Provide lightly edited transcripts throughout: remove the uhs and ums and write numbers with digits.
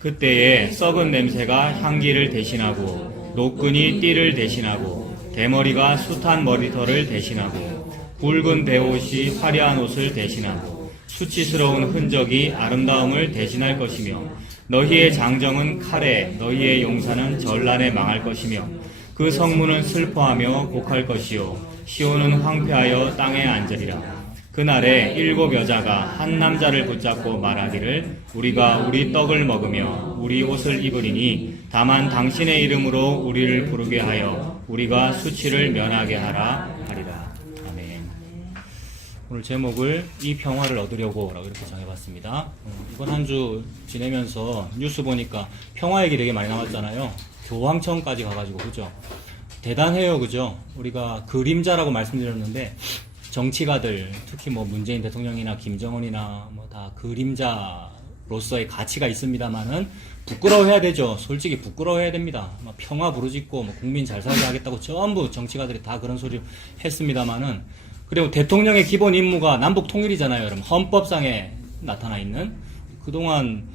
그때에 썩은 냄새가 향기를 대신하고 노끈이 띠를 대신하고 대머리가 숱한 머리털을 대신하고 굵은 베옷이 화려한 옷을 대신하고 수치스러운 흔적이 아름다움을 대신할 것이며 너희의 장정은 칼에 너희의 용사는 전란에 망할 것이며 그 성문은 슬퍼하며 곡할 것이요 시온은 황폐하여 땅에 앉으리라. 그날에 7 여자가 한 남자를 붙잡고 말하기를 우리가 우리 떡을 먹으며 우리 옷을 입으리니 다만 당신의 이름으로 우리를 부르게 하여 우리가 수치를 면하게 하라 하리라. 아멘. 오늘 제목을 이 평화를 얻으려고 라고 이렇게 정해봤습니다. 이번 한 주 지내면서 뉴스 보니까 평화 얘기 되게 많이 나왔잖아요. 교황청까지 가가지고 그죠? 대단해요 그죠? 우리가 그림자라고 말씀드렸는데 정치가들 특히 뭐 문재인 대통령이나 김정은이나 뭐 다 그림자로서의 가치가 있습니다만은 부끄러워해야 되죠. 솔직히 부끄러워해야 됩니다. 뭐 평화 부르짖고 뭐 국민 잘 살게 하겠다고 전부 정치가들이 다 그런 소리 했습니다만은 그리고 대통령의 기본 임무가 남북 통일이잖아요. 여러분 헌법상에 나타나 있는 그동안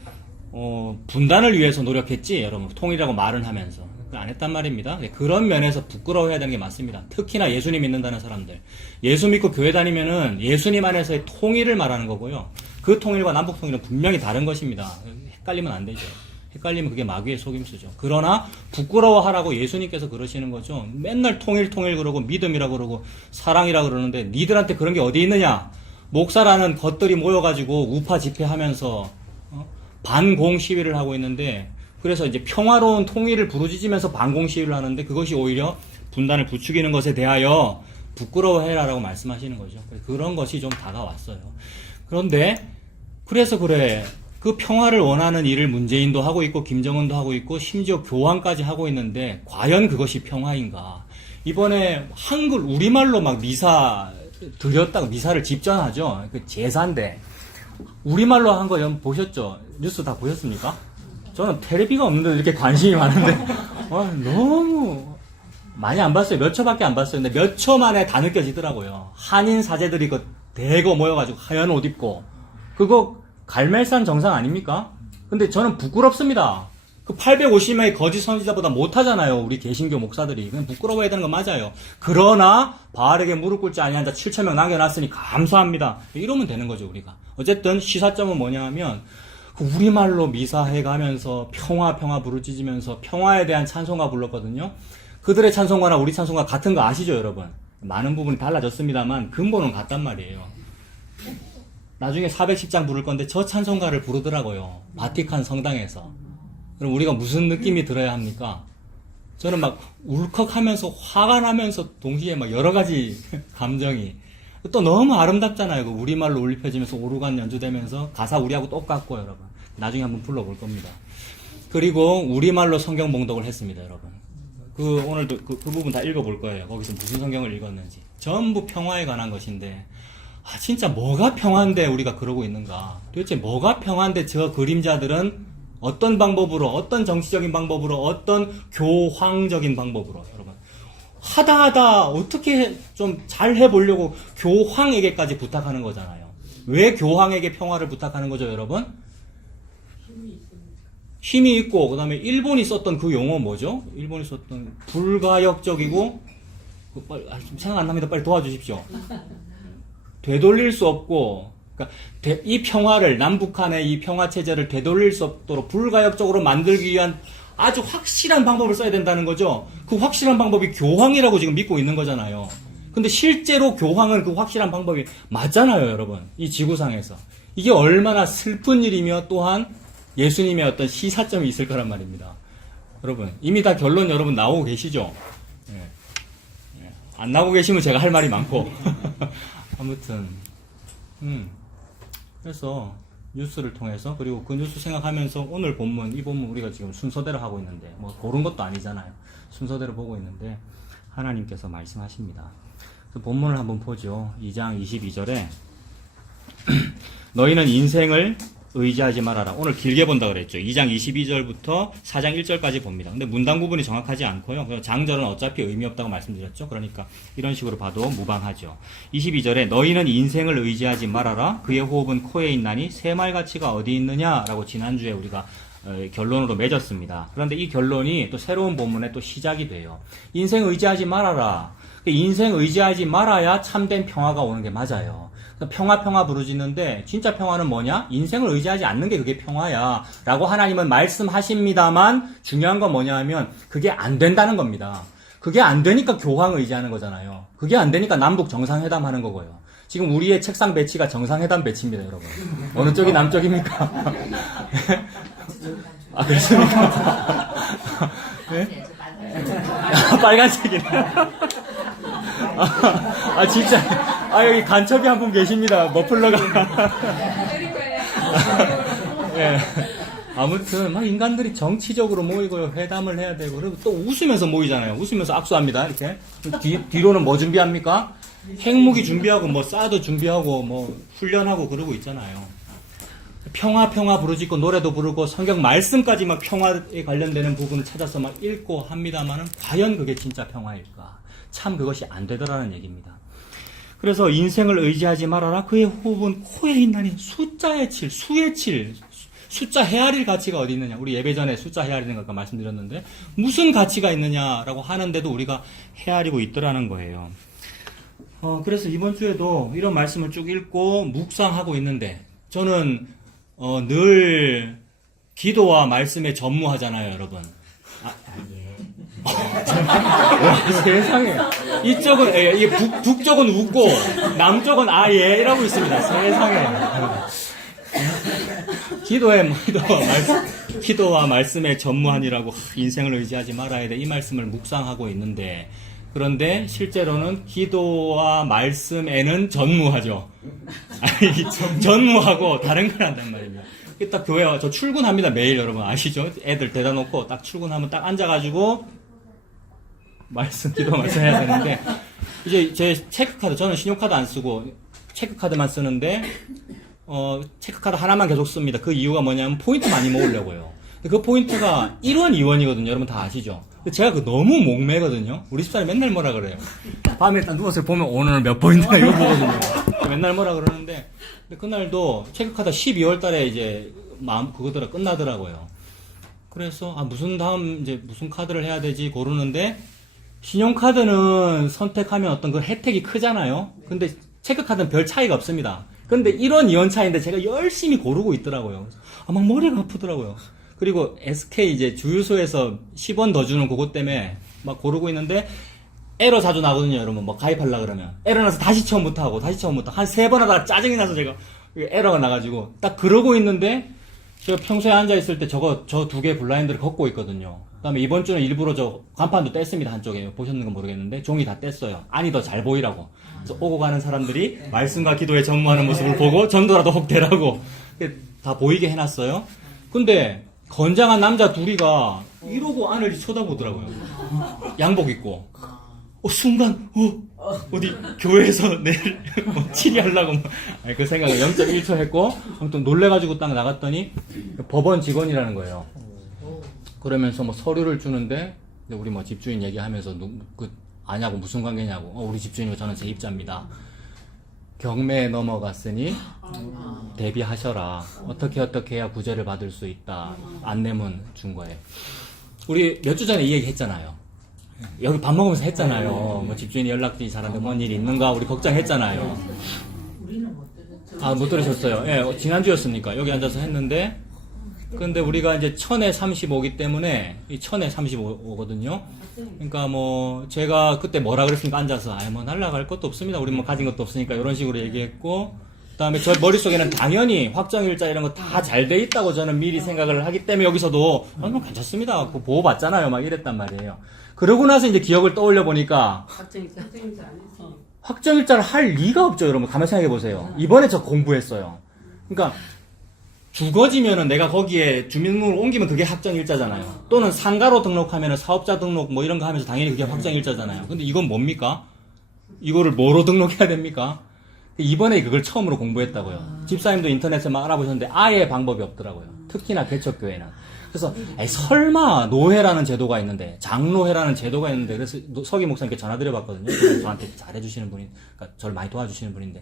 분단을 위해서 노력했지 여러분 통일이라고 말은 하면서 안 했단 말입니다. 그런 면에서 부끄러워해야 되는 게 맞습니다. 특히나 예수님 믿는다는 사람들. 예수 믿고 교회 다니면은 예수님 안에서의 통일을 말하는 거고요. 그 통일과 남북 통일은 분명히 다른 것입니다. 헷갈리면 안 되죠. 헷갈리면 그게 마귀의 속임수죠. 그러나 부끄러워하라고 예수님께서 그러시는 거죠. 맨날 통일 그러고 믿음이라고 그러고 사랑이라고 그러는데 니들한테 그런 게 어디 있느냐? 목사라는 것들이 모여가지고 우파 집회하면서 반공 시위를 하고 있는데 그래서 이제 평화로운 통일을 부르짖으면서 반공 시위를 하는데 그것이 오히려 분단을 부추기는 것에 대하여 부끄러워해라라고 말씀하시는 거죠. 그런 것이 좀 다가왔어요. 그런데 그래서 그래 그 평화를 원하는 일을 문재인도 하고 있고 김정은도 하고 있고 심지어 교황까지 하고 있는데 과연 그것이 평화인가? 이번에 한글 우리말로 막 미사 드렸다고 미사를 집전하죠. 그 제사인데 우리말로 한 거 보셨죠? 뉴스 다 보셨습니까? 저는 텔레비가 없는데 이렇게 관심이 많은데 너무 많이 안 봤어요. 몇 초밖에 안 봤어요. 근데 몇 초 만에 다 느껴지더라고요. 한인 사제들이 그 대거 모여가지고 하얀 옷 입고 그거 갈멜산 정상 아닙니까? 근데 저는 부끄럽습니다. 그 850명의 거짓 선지자보다 못하잖아요. 우리 개신교 목사들이. 그냥 부끄러워해야 되는 거 맞아요. 그러나 바알에게 무릎 꿇지 아니한 자 7,000명 남겨놨으니 감사합니다. 이러면 되는 거죠 우리가. 어쨌든 시사점은 뭐냐 하면 우리말로 미사해가면서 평화 부르짖으면서 평화에 대한 찬송가 불렀거든요. 그들의 찬송가나 우리 찬송가 같은 거 아시죠 여러분? 많은 부분이 달라졌습니다만 근본은 같단 말이에요. 나중에 410장 부를 건데 저 찬송가를 부르더라고요. 바티칸 성당에서. 그럼 우리가 무슨 느낌이 들어야 합니까? 저는 막 울컥하면서 화가 나면서 동시에 막 여러 가지 감정이 또 너무 아름답잖아요. 우리말로 울려 펴지면서 오르간 연주되면서 가사 우리하고 똑같고 여러분. 나중에 한번 불러볼 겁니다. 그리고 우리말로 성경 봉독을 했습니다, 여러분. 오늘도 그 부분 다 읽어볼 거예요. 거기서 무슨 성경을 읽었는지. 전부 평화에 관한 것인데, 진짜 뭐가 평화인데 우리가 그러고 있는가? 도대체 뭐가 평화인데 저 그림자들은 어떤 방법으로, 어떤 정치적인 방법으로, 어떤 교황적인 방법으로, 여러분. 하다 어떻게 좀 잘 해보려고 교황에게까지 부탁하는 거잖아요. 왜 교황에게 평화를 부탁하는 거죠, 여러분? 힘이 있고, 그 다음에 일본이 썼던 그 용어 뭐죠? 일본이 썼던 불가역적이고, 좀 생각 안 납니다. 빨리 도와주십시오. 되돌릴 수 없고, 그러니까 이 평화를, 남북한의 이 평화체제를 되돌릴 수 없도록 불가역적으로 만들기 위한 아주 확실한 방법을 써야 된다는 거죠. 그 확실한 방법이 교황이라고 지금 믿고 있는 거잖아요. 근데 실제로 교황은 그 확실한 방법이 맞잖아요, 여러분. 이 지구상에서. 이게 얼마나 슬픈 일이며 또한 예수님의 어떤 시사점이 있을 거란 말입니다. 여러분, 이미 다 결론 여러분 나오고 계시죠? 안 나오고 계시면 제가 할 말이 많고. 아무튼, 그래서 뉴스를 통해서 그리고 그 뉴스 생각하면서 오늘 본문, 이 본문 우리가 지금 순서대로 하고 있는데 뭐 고른 것도 아니잖아요. 순서대로 보고 있는데 하나님께서 말씀하십니다. 그 본문을 한번 보죠. 2장 22절에 너희는 인생을 의지하지 말아라. 오늘 길게 본다 그랬죠. 2장 22절부터 4장 1절까지 봅니다. 근데 문단 구분이 정확하지 않고요. 장절은 어차피 의미 없다고 말씀드렸죠. 그러니까 이런 식으로 봐도 무방하죠. 22절에 너희는 인생을 의지하지 말아라. 그의 호흡은 코에 있나니 새말가치가 어디 있느냐라고 지난주에 우리가 결론으로 맺었습니다. 그런데 이 결론이 또 새로운 본문의 또 시작이 돼요. 인생 의지하지 말아라. 인생 의지하지 말아야 참된 평화가 오는 게 맞아요. 평화 부르짖는데 진짜 평화는 뭐냐? 인생을 의지하지 않는 게 그게 평화야 라고 하나님은 말씀하십니다만 중요한 건 뭐냐 하면 그게 안 된다는 겁니다. 그게 안 되니까 교황 의지하는 거잖아요. 그게 안 되니까 남북 정상회담 하는 거고요. 지금 우리의 책상 배치가 정상회담 배치입니다, 여러분. 어느 쪽이 남쪽입니까? 아, 그렇습니까? 네? 빨간색이네. 진짜. 여기 간첩이 한 분 계십니다. 머플러가. 예. 아무튼, 막 인간들이 정치적으로 모이고요. 회담을 해야 되고, 그리고 또 웃으면서 모이잖아요. 웃으면서 악수합니다. 이렇게. 뒤로는 뭐 준비합니까? 핵무기 준비하고, 뭐, 사드 준비하고, 뭐, 훈련하고 그러고 있잖아요. 평화 부르짖고, 노래도 부르고, 성경 말씀까지 막 평화에 관련되는 부분을 찾아서 막 읽고 합니다만은, 과연 그게 진짜 평화일까? 참 그것이 안 되더라는 얘기입니다. 그래서 인생을 의지하지 말아라. 그의 호흡은 코에 있나니 숫자의 7, 수의 7. 숫자 헤아릴 가치가 어디 있느냐. 우리 예배 전에 숫자 헤아리는 거 아까 말씀드렸는데 무슨 가치가 있느냐라고 하는데도 우리가 헤아리고 있더라는 거예요. 그래서 이번 주에도 이런 말씀을 쭉 읽고 묵상하고 있는데 저는 늘 기도와 말씀에 전무하잖아요, 여러분. 세상에. 이쪽은, 이게 북쪽은 웃고, 남쪽은 예, 이라고 있습니다. 세상에. 기도와 말씀에 전무하니라고 인생을 의지하지 말아야 돼. 이 말씀을 묵상하고 있는데, 그런데 실제로는 기도와 말씀에는 전무하죠. 전무하고 다른 걸 한단 말입니다. 딱 교회, 저 출근합니다. 매일 여러분 아시죠? 애들 대다 놓고 딱 출근하면 딱 앉아가지고, 기도 말씀 해야 되는데, 이제 제 체크카드, 저는 신용카드 안 쓰고, 체크카드만 쓰는데, 체크카드 하나만 계속 씁니다. 그 이유가 뭐냐면, 포인트 많이 모으려고요. 그 포인트가 1원, 2원이거든요. 여러분 다 아시죠? 제가 너무 목매거든요. 우리 집사람이 맨날 뭐라 그래요. 밤에 딱 누워서 보면 오늘 몇 포인트나 이거 보거든요. 맨날 뭐라 그러는데, 근데 그날도 체크카드 12월 달에 이제, 그거더라, 끝나더라고요. 그래서, 무슨 카드를 해야 되지 고르는데, 신용카드는 선택하면 어떤 그 혜택이 크잖아요. 근데 체크카드는 별 차이가 없습니다. 근데 1원, 2원 차이인데 제가 열심히 고르고 있더라고요. 막 머리가 아프더라고요. 그리고 SK 이제 주유소에서 10원 더 주는 그것 때문에 막 고르고 있는데 에러 자주 나거든요, 여러분. 뭐 가입하려고 그러면. 에러 나서 다시 처음부터 하고 한 3번 하다가 짜증이 나서 제가 에러가 나가지고 딱 그러고 있는데 제가 평소에 앉아있을 때 저 2개 블라인드를 걷고 있거든요. 그 다음에 이번 주는 일부러 저 간판도 뗐습니다. 한쪽에. 보셨는 건 모르겠는데 종이 다 뗐어요. 안이 더 잘 보이라고. 그래서 오고 가는 사람들이 말씀과 기도에 전무하는 모습을 보고 전도라도 혹 되라고 다 보이게 해놨어요. 근데 건장한 남자 둘이가 이러고 안을 쳐다보더라고요. 양복 입고. 순간 어디 교회에서 내일 치리하려고 그 생각을 0.1초 했고 아무튼 놀래가지고 딱 나갔더니 법원 직원이라는 거예요. 그러면서 뭐 서류를 주는데 우리 뭐 집주인 얘기하면서 아냐고 무슨 관계냐고 우리 집주인이고 저는 세입자입니다. 경매에 넘어갔으니 대비하셔라. 어떻게 해야 구제를 받을 수 있다. 안내문 준 거예요. 우리 몇 주 전에 이 얘기 했잖아요. 여기 밥 먹으면서 했잖아요. 뭐 집주인이 연락이 잘하는데 뭔 일이 있는가 우리 걱정했잖아요. 못 들으셨어요. 예, 지난주였으니까 여기 앉아서 했는데 근데 우리가 이제 1000에 35기 때문에 이 1000에 35거든요. 그러니까 뭐 제가 그때 뭐라 그랬습니까? 앉아서 뭐 날라갈 것도 없습니다. 우리 뭐 가진 것도 없으니까 이런 식으로 얘기했고 그다음에 저 머릿속에는 당연히 확정일자 이런 거 다 잘 돼 있다고 저는 미리 생각을 하기 때문에 여기서도 뭐 괜찮습니다. 그거 보호 받잖아요. 막 이랬단 말이에요. 그러고 나서 이제 기억을 떠올려 보니까 확정일자를 할 리가 없죠. 여러분 가만히 생각해 보세요. 이번에 저 공부했어요. 그러니까 주거지면은 내가 거기에 주민등록을 옮기면 그게 확정일자잖아요. 또는 상가로 등록하면은 사업자 등록 뭐 이런 거 하면서 당연히 그게 확정일자잖아요. 근데 이건 뭡니까? 이거를 뭐로 등록해야 됩니까? 이번에 그걸 처음으로 공부했다고요. 집사님도 인터넷에 막 알아보셨는데 아예 방법이 없더라고요. 특히나 개척교회는. 그래서 설마 노회라는 제도가 있는데 장로회라는 제도가 있는데 그래서 서기 목사님께 전화드려봤거든요. 저한테 잘해주시는 분이 그러니까 저를 많이 도와주시는 분인데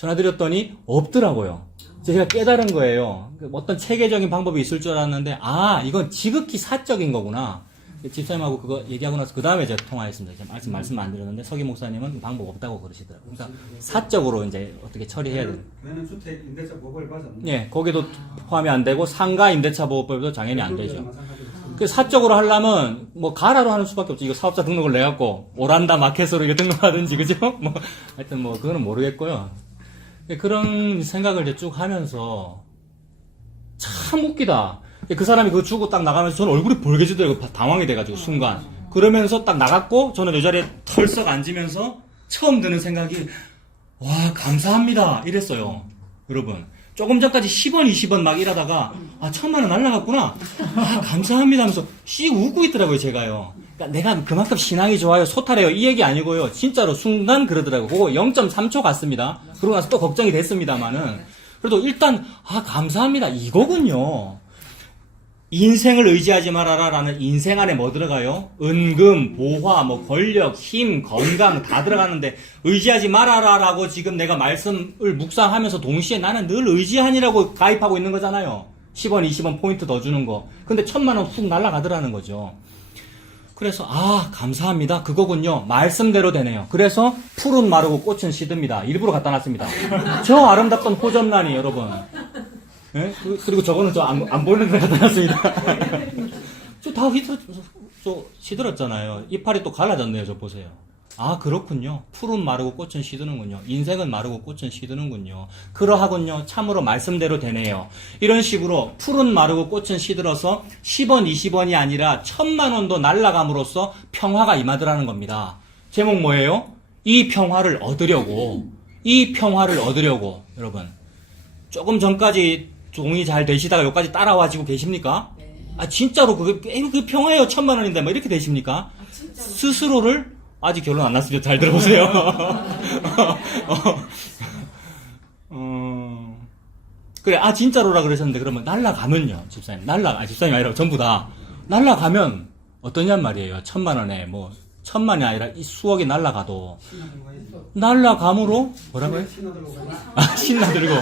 전화드렸더니 없더라고요. 제가 깨달은 거예요. 어떤 체계적인 방법이 있을 줄 알았는데, 아, 이건 지극히 사적인 거구나. 집사님하고 그거 얘기하고 나서 그 다음에 제가 통화했습니다. 제가 말씀 안 드렸는데 서기 목사님은 방법 없다고 그러시더라고요. 그러니까 사적으로 이제 어떻게 처리해야 되는. 매는 주택 임대차 보호를 받았네. 예, 거기도 포함이 안 되고 상가 임대차 보호법도 당연히 안 되죠. 그 사적으로 하려면 뭐 가라로 하는 수밖에 없죠. 이거 사업자 등록을 내 갖고 오란다 마켓으로 이거 등록하든지 그죠? 뭐 하여튼 뭐 그거는 모르겠고요. 그런 생각을 이제 쭉 하면서 참 웃기다. 그 사람이 그거 주고 딱 나가면서 저는 얼굴이 벌개지더라고요. 당황이 돼가지고 순간. 그러면서 딱 나갔고 저는 이 자리에 털썩 앉으면서 처음 드는 생각이 와 감사합니다 이랬어요. 여러분 조금 전까지 10원 20원 막 이러다가 아 1000만 원 날라갔구나. 아 감사합니다 하면서 씩 웃고 있더라고요 제가요. 그러니까 내가 그만큼 신앙이 좋아요 소탈해요 이 얘기 아니고요. 진짜로 순간 그러더라고요. 그거 0.3초 갔습니다. 그러고 나서 또 걱정이 됐습니다만은 그래도 일단 아 감사합니다 이거군요. 인생을 의지하지 말아라 라는 인생 안에 뭐 들어가요? 은금, 보화, 뭐 권력, 힘, 건강 다 들어가는데 의지하지 말아라 라고 지금 내가 말씀을 묵상하면서 동시에 나는 늘 의지하니라고 가입하고 있는 거잖아요. 10원, 20원 포인트 더 주는 거. 근데 1000만 원 훅 날아가더라는 거죠. 그래서 아 감사합니다 그거군요. 말씀대로 되네요. 그래서 푸른 마르고 꽃은 시듭니다. 일부러 갖다 놨습니다. 저 아름답던 호접란이 여러분. 예? 그리고 저거는 저 안 보이는 데 갖다 놨습니다. 저 다 시들었잖아요. 이파리 또 갈라졌네요. 저 보세요. 아, 그렇군요. 풀은 마르고 꽃은 시드는군요. 인생은 마르고 꽃은 시드는군요. 그러하군요. 참으로 말씀대로 되네요. 이런 식으로 풀은 마르고 꽃은 시들어서 10원, 20원이 아니라 1000만 원도 날아감으로써 평화가 임하더라는 겁니다. 제목 뭐예요? 이 평화를 얻으려고, 여러분. 조금 전까지 종이 잘 되시다가 여기까지 따라와지고 계십니까? 네. 아, 진짜로 그 평화예요. 1000만 원인데, 뭐 이렇게 되십니까? 스스로를, 아직 결론 안 났으니까 잘 들어보세요. 그래, 아, 진짜로라 그러셨는데, 그러면 날라가면요, 집사님. 집사님 아니라 전부 다. 날라가면, 어떠냔 말이에요. 1000만 원에, 뭐, 1000만이 아니라 이 수억이 날라가도. 날라감으로, 뭐라고요? 신나들고.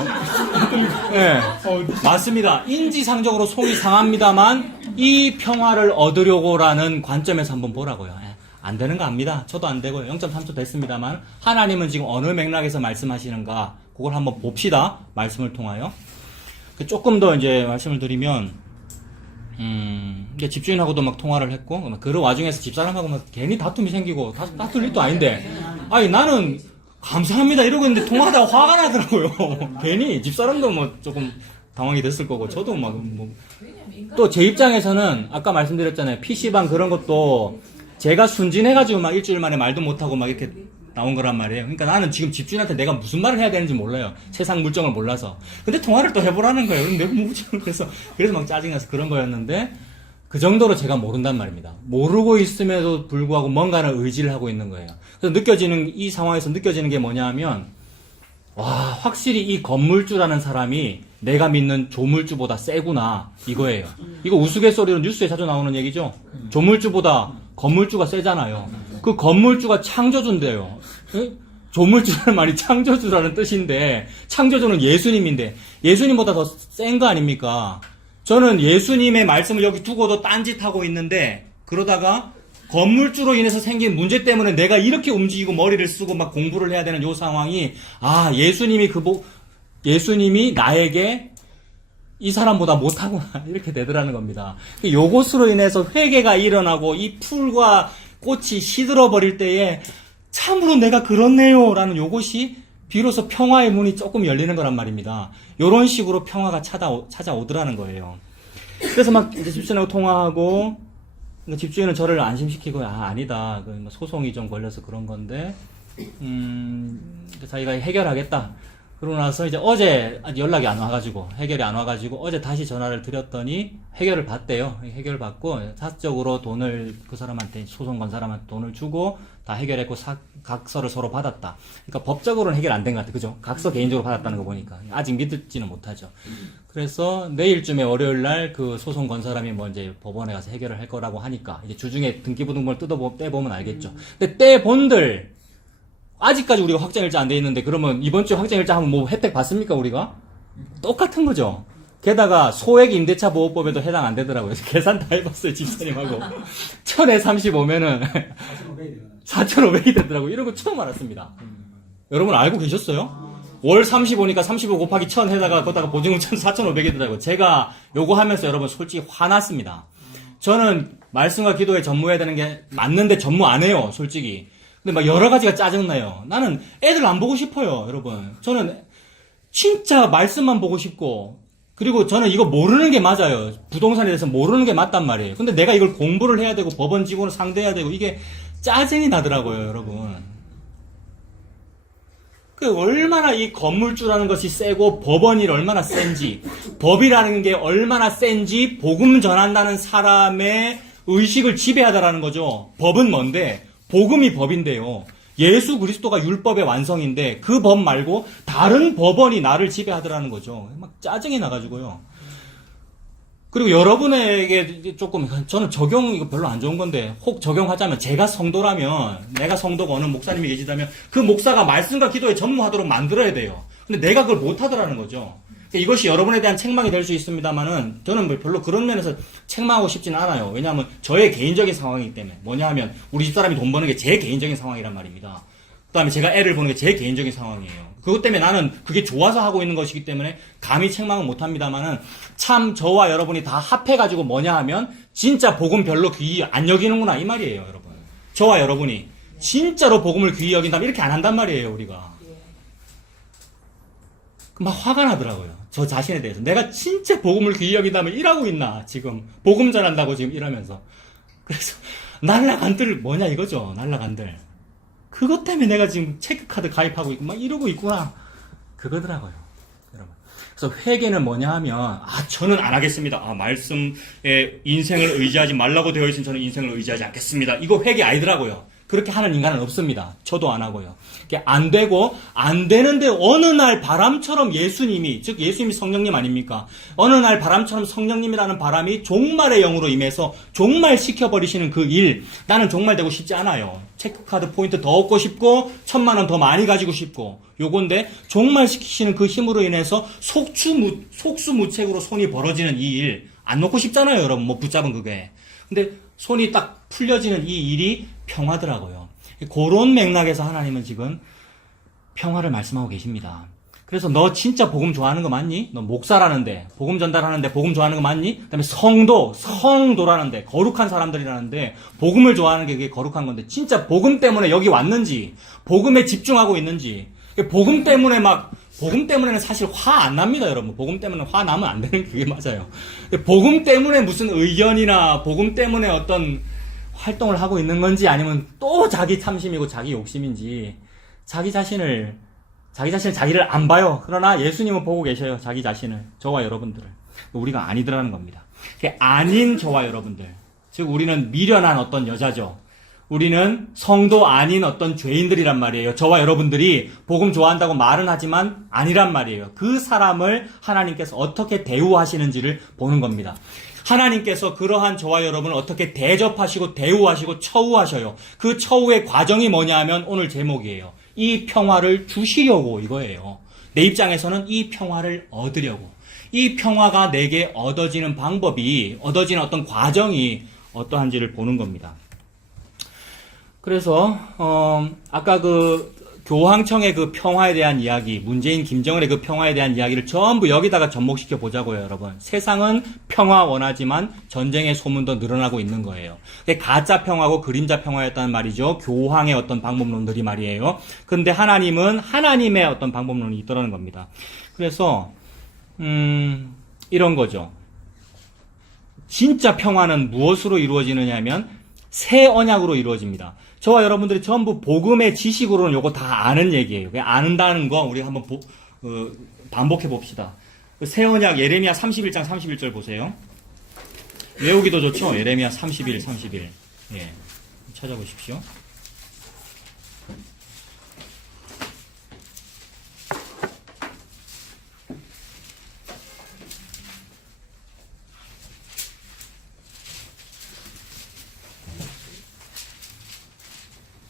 예. 맞습니다. 인지상적으로 속이 상합니다만, 이 평화를 얻으려고라는 관점에서 한번 보라고요. 안 되는 거 압니다. 저도 안 되고요. 0.3초 됐습니다만 하나님은 지금 어느 맥락에서 말씀하시는가 그걸 한번 봅시다. 말씀을 통하여. 조금 더 이제 말씀을 드리면 이제 집주인하고도 막 통화를 했고 그 와중에서 집사람하고 막 괜히 다툼이 생기고 다툴 일도 아닌데 아니 나는 감사합니다 이러고 있는데 통화하다가 화가 나더라고요. 괜히 집사람도 뭐 조금 당황이 됐을 거고 저도 막 또 제 입장에서는 아까 말씀드렸잖아요. PC방 그런 것도 제가 순진해가지고 막 일주일 만에 말도 못하고 막 이렇게 나온 거란 말이에요. 그러니까 나는 지금 집주인한테 내가 무슨 말을 해야 되는지 몰라요. 세상 물정을 몰라서. 근데 통화를 또 해보라는 거예요. 내가 뭐지? 그래서 막 짜증나서 그런 거였는데 그 정도로 제가 모른단 말입니다. 모르고 있음에도 불구하고 뭔가를 의지를 하고 있는 거예요. 그래서 이 상황에서 느껴지는 게 뭐냐 하면 와, 확실히 이 건물주라는 사람이 내가 믿는 조물주보다 세구나 이거예요. 이거 우스갯소리로 뉴스에 자주 나오는 얘기죠. 조물주보다 건물주가 세잖아요. 그 건물주가 창조주인데요. 조물주라는 말이 창조주라는 뜻인데 창조주는 예수님인데 예수님보다 더 센 거 아닙니까? 저는 예수님의 말씀을 여기 두고도 딴짓하고 있는데 그러다가 건물주로 인해서 생긴 문제 때문에 내가 이렇게 움직이고 머리를 쓰고 막 공부를 해야 되는 요 상황이 아 예수님이 나에게 이 사람보다 못하구나 이렇게 되더라는 겁니다. 요것으로 인해서 회개가 일어나고 이 풀과 꽃이 시들어버릴 때에 참으로 내가 그렇네요 라는 요것이 비로소 평화의 문이 조금 열리는 거란 말입니다. 요런 식으로 평화가 찾아오더라는 거예요. 그래서 막 이제 집주인하고 통화하고 집주인은 저를 안심시키고 아니다 소송이 좀 걸려서 그런 건데 자기가 해결하겠다. 그러고 나서 이제 어제 연락이 안 와가지고 해결이 안 와가지고 어제 다시 전화를 드렸더니 해결을 받대요. 해결을 받고 사적으로 돈을 그 사람한테 소송 건 사람한테 돈을 주고 다 해결했고 각서를 서로 받았다. 그러니까 법적으로는 해결 안 된 것 같아. 그죠? 각서 개인적으로 받았다는 거 보니까 아직 믿지는 못하죠. 그래서 내일쯤에 월요일 날 그 소송 건 사람이 뭐 이제 법원에 가서 해결을 할 거라고 하니까 이제 주중에 등기부등본을 떼보면 알겠죠. 근데 떼본들 아직까지 우리가 확정일자 안 돼 있는데 그러면 이번 주에 확정일자 하면 뭐 혜택 받습니까 우리가? 똑같은 거죠. 게다가 소액 임대차 보호법에도 해당 안 되더라고요. 계산 다 해봤어요 집사님하고. 1000에 35면은 4,500이 4,500이 되더라고요. 이런 거 처음 알았습니다. 여러분 알고 계셨어요? 월 35니까 35 곱하기 1000 해다가 거기다가 보증금 4,500이 되더라고요. 제가 요거 하면서 여러분 솔직히 화났습니다. 저는 말씀과 기도에 전무해야 되는 게 맞는데 전무 안 해요, 솔직히. 근데 막 여러 가지가 짜증나요. 나는 애들 안 보고 싶어요, 여러분. 저는 진짜 말씀만 보고 싶고, 그리고 저는 이거 모르는 게 맞아요. 부동산에 대해서 모르는 게 맞단 말이에요. 근데 내가 이걸 공부를 해야 되고, 법원 직원을 상대해야 되고, 이게 짜증이 나더라고요, 여러분. 그 얼마나 이 건물주라는 것이 세고 법원이 얼마나 센지, 법이라는 게 얼마나 센지 복음 전한다는 사람의 의식을 지배하다라는 거죠. 법은 뭔데? 복음이 법인데요. 예수 그리스도가 율법의 완성인데 그 법 말고 다른 법원이 나를 지배하더라는 거죠. 막 짜증이 나가지고요. 그리고 여러분에게 조금, 저는 적용 이거 별로 안 좋은 건데, 혹 적용하자면, 제가 성도라면, 내가 성도가 어느 목사님이 계시다면, 그 목사가 말씀과 기도에 전무하도록 만들어야 돼요. 근데 내가 그걸 못하더라는 거죠. 그러니까 이것이 여러분에 대한 책망이 될 수 있습니다만은, 저는 뭐 별로 그런 면에서 책망하고 싶진 않아요. 왜냐하면 저의 개인적인 상황이기 때문에. 뭐냐 하면, 우리 집사람이 돈 버는 게 제 개인적인 상황이란 말입니다. 그 다음에 제가 애를 보는 게 제 개인적인 상황이에요. 그것 때문에 나는 그게 좋아서 하고 있는 것이기 때문에 감히 책망은 못합니다만은 참 저와 여러분이 다 합해가지고 뭐냐 하면 진짜 복음 별로 귀히 안 여기는구나 이 말이에요, 여러분. 저와 여러분이 진짜로 복음을 귀히 여긴다면 이렇게 안 한단 말이에요, 우리가. 막 화가 나더라고요. 저 자신에 대해서. 내가 진짜 복음을 귀히 여긴다면 일하고 있나, 지금. 복음 전한다고 지금 이러면서. 그래서 날라간들 뭐냐 이거죠, 날라간들. 그것 때문에 내가 지금 체크카드 가입하고 있고 막 이러고 있구나. 그거더라고요, 여러분. 그래서 회개는 뭐냐 하면, 저는 안 하겠습니다. 말씀에 인생을 의지하지 말라고 되어 있으니 저는 인생을 의지하지 않겠습니다. 이거 회개 아니더라고요. 그렇게 하는 인간은 없습니다. 저도 안 하고요. 그게 안 되고, 안 되는데 어느 날 바람처럼 예수님이, 즉 예수님이 성령님 아닙니까? 어느 날 바람처럼 성령님이라는 바람이 종말의 영으로 임해서 종말시켜버리시는 그 일, 나는 종말되고 싶지 않아요. 체크카드 포인트 더 얻고 싶고, 1000만원 더 많이 가지고 싶고, 요건데, 종말시키시는 그 힘으로 인해서 속수무책으로 손이 벌어지는 이 일, 안 놓고 싶잖아요, 여러분. 뭐 붙잡은 그게. 근데 손이 딱 풀려지는 이 일이 평화더라고요. 그런 맥락에서 하나님은 지금 평화를 말씀하고 계십니다. 그래서 너 진짜 복음 좋아하는 거 맞니? 너 목사라는데, 복음 전달하는데 복음 좋아하는 거 맞니? 그 다음에 성도라는데, 거룩한 사람들이라는데, 복음을 좋아하는 게 그게 거룩한 건데, 진짜 복음 때문에 여기 왔는지, 복음에 집중하고 있는지, 복음 때문에는 사실 화 안 납니다, 여러분. 복음 때문에 화 나면 안 되는 게 그게 맞아요. 복음 때문에 무슨 의견이나, 복음 때문에 어떤 활동을 하고 있는 건지, 아니면 또 자기 탐심이고 자기 욕심인지, 자기 자신을 자기를 안 봐요. 그러나 예수님은 보고 계셔요. 자기 자신을. 저와 여러분들을. 우리가 아니더라는 겁니다. 아닌 저와 여러분들. 즉 우리는 미련한 어떤 여자죠. 우리는 성도 아닌 어떤 죄인들이란 말이에요. 저와 여러분들이 복음 좋아한다고 말은 하지만 아니란 말이에요. 그 사람을 하나님께서 어떻게 대우하시는지를 보는 겁니다. 하나님께서 그러한 저와 여러분을 어떻게 대접하시고 대우하시고 처우하셔요. 그 처우의 과정이 뭐냐 하면 오늘 제목이에요. 이 평화를 주시려고 이거예요. 내 입장에서는 이 평화를 얻으려고. 이 평화가 내게 얻어지는 방법이, 얻어지는 어떤 과정이 어떠한지를 보는 겁니다. 그래서 아까 그 교황청의 그 평화에 대한 이야기, 문재인 김정은의 그 평화에 대한 이야기를 전부 여기다가 접목시켜 보자고요, 여러분. 세상은 평화 원하지만 전쟁의 소문도 늘어나고 있는 거예요. 그게 가짜 평화고 그림자 평화였다는 말이죠. 교황의 어떤 방법론들이 말이에요. 근데 하나님은 하나님의 어떤 방법론이 있더라는 겁니다. 그래서 이런 거죠. 진짜 평화는 무엇으로 이루어지느냐면 새 언약으로 이루어집니다. 저와 여러분들이 전부 복음의 지식으로는 요거 다 아는 얘기예요. 아는다는 거 우리 한번 반복해 봅시다. 새 언약 예레미야 31장 31절 보세요. 외우기도 좋죠? 예레미야 31. 예. 찾아보십시오.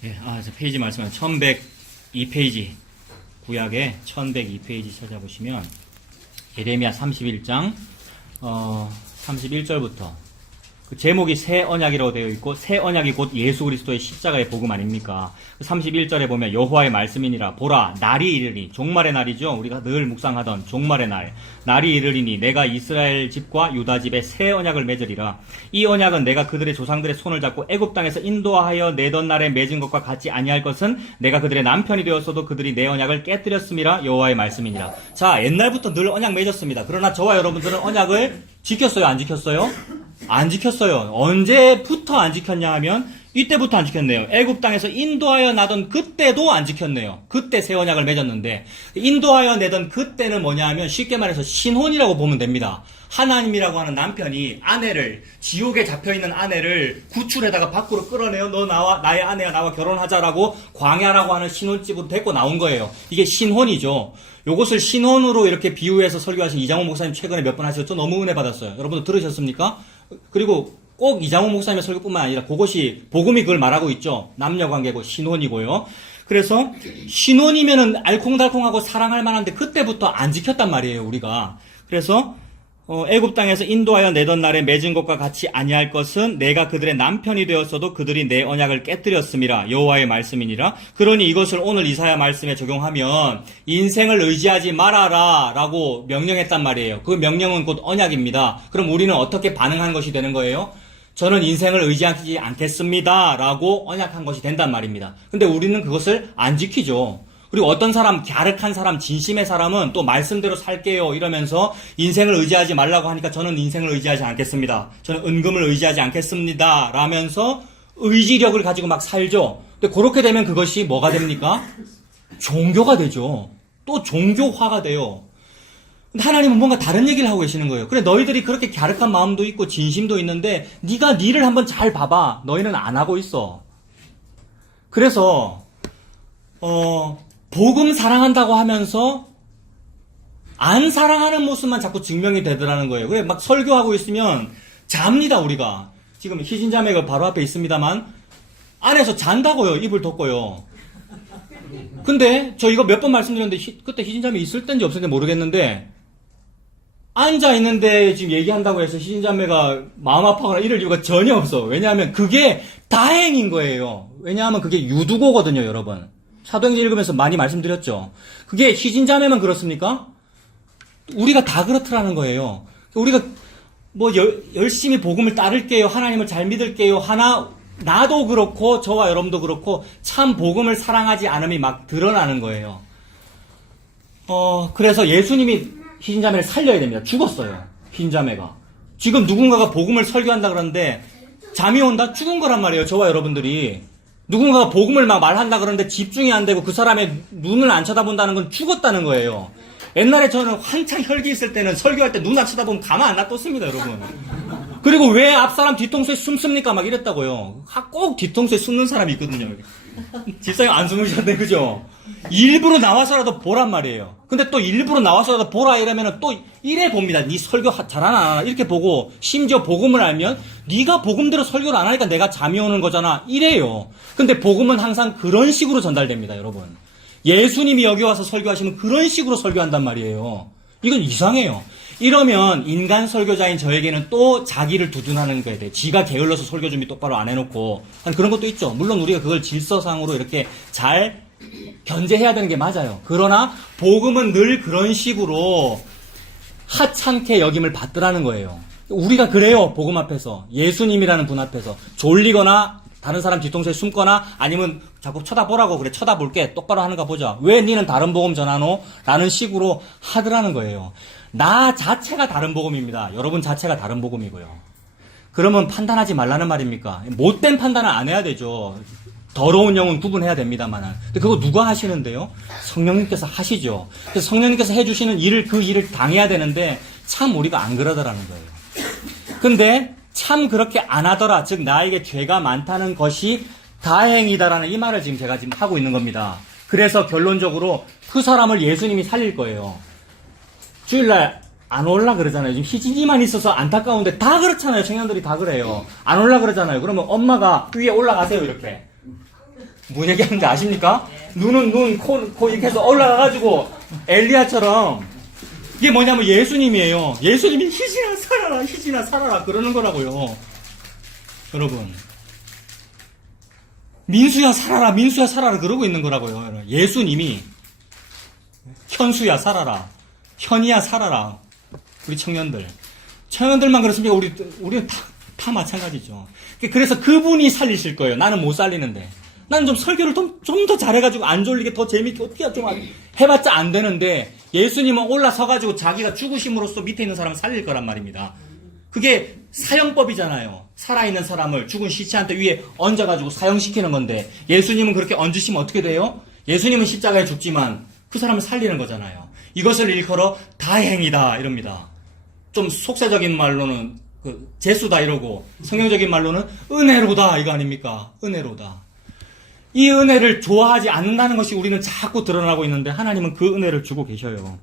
예, 저 페이지 말씀은 1100 12페이지, 구약의 1102페이지 찾아보시면 예레미야 31장 31절부터 그 제목이 새 언약이라고 되어 있고 새 언약이 곧 예수 그리스도의 십자가의 복음 아닙니까? 31절에 보면 여호와의 말씀이니라 보라 날이 이르리 종말의 날이죠. 우리가 늘 묵상하던 종말의 날이 이르리니 내가 이스라엘 집과 유다 집에 새 언약을 맺으리라. 이 언약은 내가 그들의 조상들의 손을 잡고 애굽 땅에서 인도하여 내던 날에 맺은 것과 같지 아니할 것은 내가 그들의 남편이 되었어도 그들이 내 언약을 깨뜨렸음이라 여호와의 말씀이니라. 자, 옛날부터 늘 언약 맺었습니다. 그러나 저와 여러분들은 언약을 지켰어요? 안 지켰어요? 안 지켰어요. 언제부터 안 지켰냐 하면 이때부터 안 지켰네요. 애굽 땅에서 인도하여 나던 그때도 안 지켰네요. 그때 새 언약을 맺었는데 인도하여 내던 그때는 뭐냐 하면 쉽게 말해서 신혼이라고 보면 됩니다. 하나님이라고 하는 남편이 아내를 지옥에 잡혀있는 아내를 구출해다가 밖으로 끌어내요. 너 나와 나의 아내가 나와 결혼하자라고 광야라고 하는 신혼집으로 데리고 나온 거예요. 이게 신혼이죠. 요것을 신혼으로 이렇게 비유해서 설교하신 이장호 목사님 최근에 몇 번 하셨죠? 너무 은혜 받았어요. 여러분들 들으셨습니까? 그리고 꼭 이장호 목사님의 설교뿐만 아니라 그것이 복음이 그걸 말하고 있죠. 남녀관계고 신혼이고요. 그래서 신혼이면은 알콩달콩하고 사랑할 만한데 그때부터 안 지켰단 말이에요, 우리가. 그래서 애굽 땅에서 인도하여 내던 날에 맺은 것과 같이 아니할 것은 내가 그들의 남편이 되었어도 그들이 내 언약을 깨뜨렸음이라 여호와의 말씀이니라. 그러니 이것을 오늘 이사야 말씀에 적용하면 인생을 의지하지 말아라 라고 명령했단 말이에요. 그 명령은 곧 언약입니다. 그럼 우리는 어떻게 반응한 것이 되는 거예요? 저는 인생을 의지하지 않겠습니다 라고 언약한 것이 된단 말입니다. 근데 우리는 그것을 안 지키죠. 그리고 어떤 사람, 갸륵한 사람, 진심의 사람은 또 말씀대로 살게요 이러면서 인생을 의지하지 말라고 하니까 저는 인생을 의지하지 않겠습니다. 저는 은금을 의지하지 않겠습니다 라면서 의지력을 가지고 막 살죠. 근데 그렇게 되면 그것이 뭐가 됩니까? 종교가 되죠. 또 종교화가 돼요. 근데 하나님은 뭔가 다른 얘기를 하고 계시는 거예요. 그래, 너희들이 그렇게 갸륵한 마음도 있고 진심도 있는데 네가 니를 한번 잘 봐봐. 너희는 안 하고 있어. 그래서 복음 사랑한다고 하면서 안 사랑하는 모습만 자꾸 증명이 되더라는 거예요. 그래, 막 설교하고 있으면 잡니다, 우리가. 지금 희진자매가 바로 앞에 있습니다만 안에서 잔다고요. 이불 덮고요. 근데 저 이거 몇 번 말씀드렸는데 그때 희진자매 있을 때인지 없을 때인지 모르겠는데 앉아 있는데 지금 얘기한다고 해서 희진자매가 마음 아파하거나 이럴 이유가 전혀 없어. 왜냐하면 그게 다행인 거예요. 왜냐하면 그게 유두고거든요, 여러분. 사도행전 읽으면서 많이 말씀드렸죠. 그게 희진자매만 그렇습니까? 우리가 다 그렇더라는 거예요. 우리가 뭐 열심히 복음을 따를게요. 하나님을 잘 믿을게요. 나도 그렇고 저와 여러분도 그렇고 참 복음을 사랑하지 않음이 막 드러나는 거예요. 그래서 예수님이 희진자매를 살려야 됩니다. 죽었어요. 희진자매가. 지금 누군가가 복음을 설교한다 그러는데 잠이 온다? 죽은 거란 말이에요. 저와 여러분들이. 누군가가 복음을 막 말한다 그러는데 집중이 안 되고 그 사람의 눈을 안 쳐다본다는 건 죽었다는 거예요. 옛날에 저는 한창 혈기 있을 때는 설교할 때 눈 안 쳐다보면 가만 안 놔뒀습니다, 여러분. 그리고 왜 앞사람 뒤통수에 숨습니까? 막 이랬다고요. 꼭 뒤통수에 숨는 사람이 있거든요. 집사님 안 숨으셨네, 그죠? 일부러 나와서라도 보란 말이에요. 근데 또 일부러 나와서라도 보라 이러면은 또 이래 봅니다. 네 설교 잘하나 안 하나 이렇게 보고 심지어 복음을 알면 네가 복음대로 설교를 안 하니까 내가 잠이 오는 거잖아 이래요. 근데 복음은 항상 그런 식으로 전달됩니다, 여러분. 예수님이 여기 와서 설교하시면 그런 식으로 설교한단 말이에요. 이건 이상해요. 이러면 인간 설교자인 저에게는 또 자기를 두둔하는 거에 대해 지가 게을러서 설교 준비 똑바로 안 해놓고 그런 것도 있죠. 물론 우리가 그걸 질서상으로 이렇게 잘 견제해야 되는 게 맞아요. 그러나 복음은 늘 그런 식으로 하찮게 여김을 받더라는 거예요. 우리가 그래요. 복음 앞에서 예수님이라는 분 앞에서 졸리거나 다른 사람 뒤통수에 숨거나 아니면 자꾸 쳐다보라고 그래 쳐다볼게 똑바로 하는가 보자. 왜 니는 다른 복음 전하노? 라는 식으로 하더라는 거예요. 나 자체가 다른 복음입니다. 여러분 자체가 다른 복음이고요. 그러면 판단하지 말라는 말입니까? 못된 판단은 안 해야 되죠. 더러운 영은 구분해야 됩니다만. 근데 그거 누가 하시는데요? 성령님께서 하시죠. 그래서 성령님께서 해주시는 그 일을 당해야 되는데 참 우리가 안 그러더라는 거예요. 근데 참 그렇게 안 하더라. 즉 나에게 죄가 많다는 것이 다행이다라는 이 말을 지금 제가 하고 있는 겁니다. 그래서 결론적으로 그 사람을 예수님이 살릴 거예요. 주일날 안 올라 그러잖아요. 지금 희진이만 있어서 안타까운데 다 그렇잖아요. 청년들이 다 그래요. 안 올라 그러잖아요. 그러면 엄마가 위에 올라가세요 이렇게. 뭐 얘기하는지 아십니까? 눈은 눈, 코 이렇게 해서 올라가가지고 엘리야처럼 이게 뭐냐면 예수님이에요. 예수님이 희진아 살아라, 희진아 살아라 그러는 거라고요. 여러분. 민수야 살아라, 민수야 살아라 그러고 있는 거라고요. 예수님이 현수야 살아라, 현이야 살아라. 우리 청년들만 그렇습니까? 우리는 다 마찬가지죠. 그래서 그분이 살리실 거예요. 나는 못 살리는데. 나는 좀 설교를 좀 더 잘해가지고 안 졸리게 더 재밌게 어떻게 좀 해봤자 안 되는데 예수님은 올라서가지고 자기가 죽으심으로써 밑에 있는 사람을 살릴 거란 말입니다. 그게 사형법이잖아요. 살아있는 사람을 죽은 시체한테 위에 얹어가지고 사형시키는 건데 예수님은 그렇게 얹으시면 어떻게 돼요? 예수님은 십자가에 죽지만 그 사람을 살리는 거잖아요. 이것을 일컬어 다행이다 이럽니다. 좀 속세적인 말로는 재수다 이러고 성경적인 말로는 은혜로다 이거 아닙니까? 은혜로다. 이 은혜를 좋아하지 않는다는 것이 우리는 자꾸 드러나고 있는데 하나님은 그 은혜를 주고 계셔요.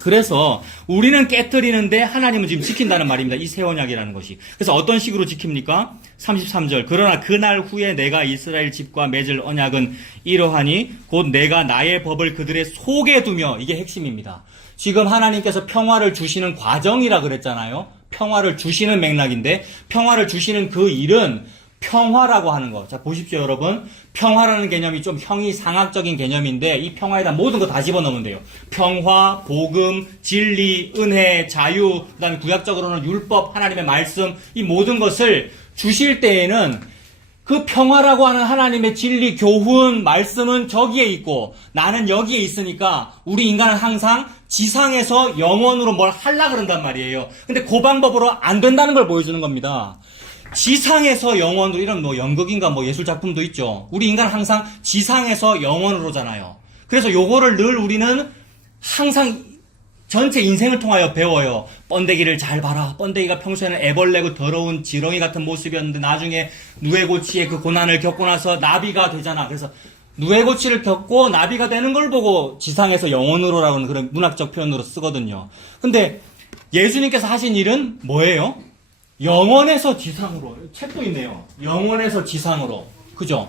그래서 우리는 깨뜨리는데 하나님은 지금 지킨다는 말입니다. 이 새 언약이라는 것이. 그래서 어떤 식으로 지킵니까? 33절. 그러나 그날 후에 내가 이스라엘 집과 맺을 언약은 이러하니 곧 내가 나의 법을 그들의 속에 두며 이게 핵심입니다. 지금 하나님께서 평화를 주시는 과정이라 그랬잖아요. 평화를 주시는 맥락인데 평화를 주시는 그 일은 평화라고 하는 거. 자, 보십시오, 여러분. 평화라는 개념이 좀 형이상학적인 개념인데 이 평화에다 모든 거 다 집어넣으면 돼요. 평화, 복음, 진리, 은혜, 자유, 그다음에 구약적으로는 율법, 하나님의 말씀, 이 모든 것을 주실 때에는 그 평화라고 하는 하나님의 진리, 교훈, 말씀은 저기에 있고 나는 여기에 있으니까 우리 인간은 항상 지상에서 영원으로 뭘 하려고 그런단 말이에요. 근데 그 방법으로 안 된다는 걸 보여주는 겁니다. 지상에서 영원으로 이런 연극인가 예술 작품도 있죠. 우리 인간은 항상 지상에서 영원으로잖아요. 그래서 요거를 늘 우리는 항상 전체 인생을 통하여 배워요. 번데기를 잘 봐라. 번데기가 평소에는 애벌레고 더러운 지렁이 같은 모습이었는데 나중에 누에고치의 그 고난을 겪고 나서 나비가 되잖아. 그래서 누에고치를 겪고 나비가 되는 걸 보고 지상에서 영원으로라고 하는 그런 문학적 표현으로 쓰거든요. 근데 예수님께서 하신 일은 뭐예요? 영원에서 지상으로. 책도 있네요. 영원에서 지상으로. 그죠?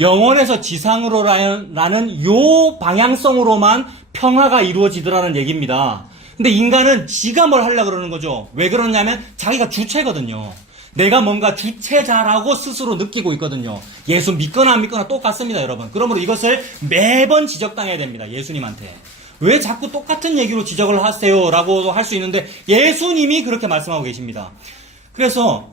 영원에서 지상으로라는 요 방향성으로만 평화가 이루어지더라는 얘기입니다. 근데 인간은 지가 뭘 하려고 그러는 거죠. 왜 그러냐면 자기가 주체거든요. 내가 뭔가 주체자라고 스스로 느끼고 있거든요. 예수 믿거나 안 믿거나 똑같습니다, 여러분. 그러므로 이것을 매번 지적당해야 됩니다, 예수님한테. 왜 자꾸 똑같은 얘기로 지적을 하세요? 라고도 할 수 있는데 예수님이 그렇게 말씀하고 계십니다. 그래서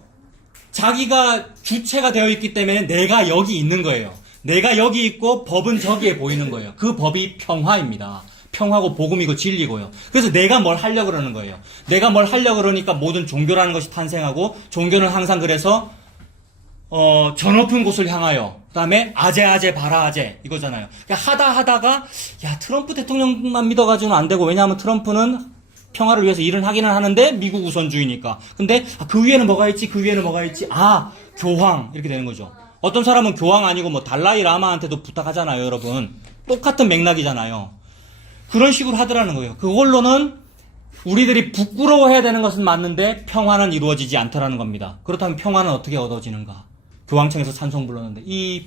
자기가 주체가 되어 있기 때문에 내가 여기 있는 거예요. 내가 여기 있고 법은 저기에 보이는 거예요. 그 법이 평화입니다. 평화고 복음이고 진리고요. 그래서 내가 뭘 하려고 그러는 거예요. 내가 뭘 하려고 그러니까 모든 종교라는 것이 탄생하고 종교는 항상 그래서 저 높은 곳을 향하여 그다음에 아재 바라 아재 이거잖아요. 그러니까 하다가 야 트럼프 대통령만 믿어가지고는 안 되고 왜냐하면 트럼프는 평화를 위해서 일을 하기는 하는데 미국 우선주의니까. 근데 그 위에는 뭐가 있지? 그 위에는 뭐가 있지? 교황 이렇게 되는 거죠. 어떤 사람은 교황 아니고 달라이 라마한테도 부탁하잖아요, 여러분. 똑같은 맥락이잖아요. 그런 식으로 하더라는 거예요. 그걸로는 우리들이 부끄러워해야 되는 것은 맞는데 평화는 이루어지지 않더라는 겁니다. 그렇다면 평화는 어떻게 얻어지는가? 교황청에서 찬송 불렀는데 이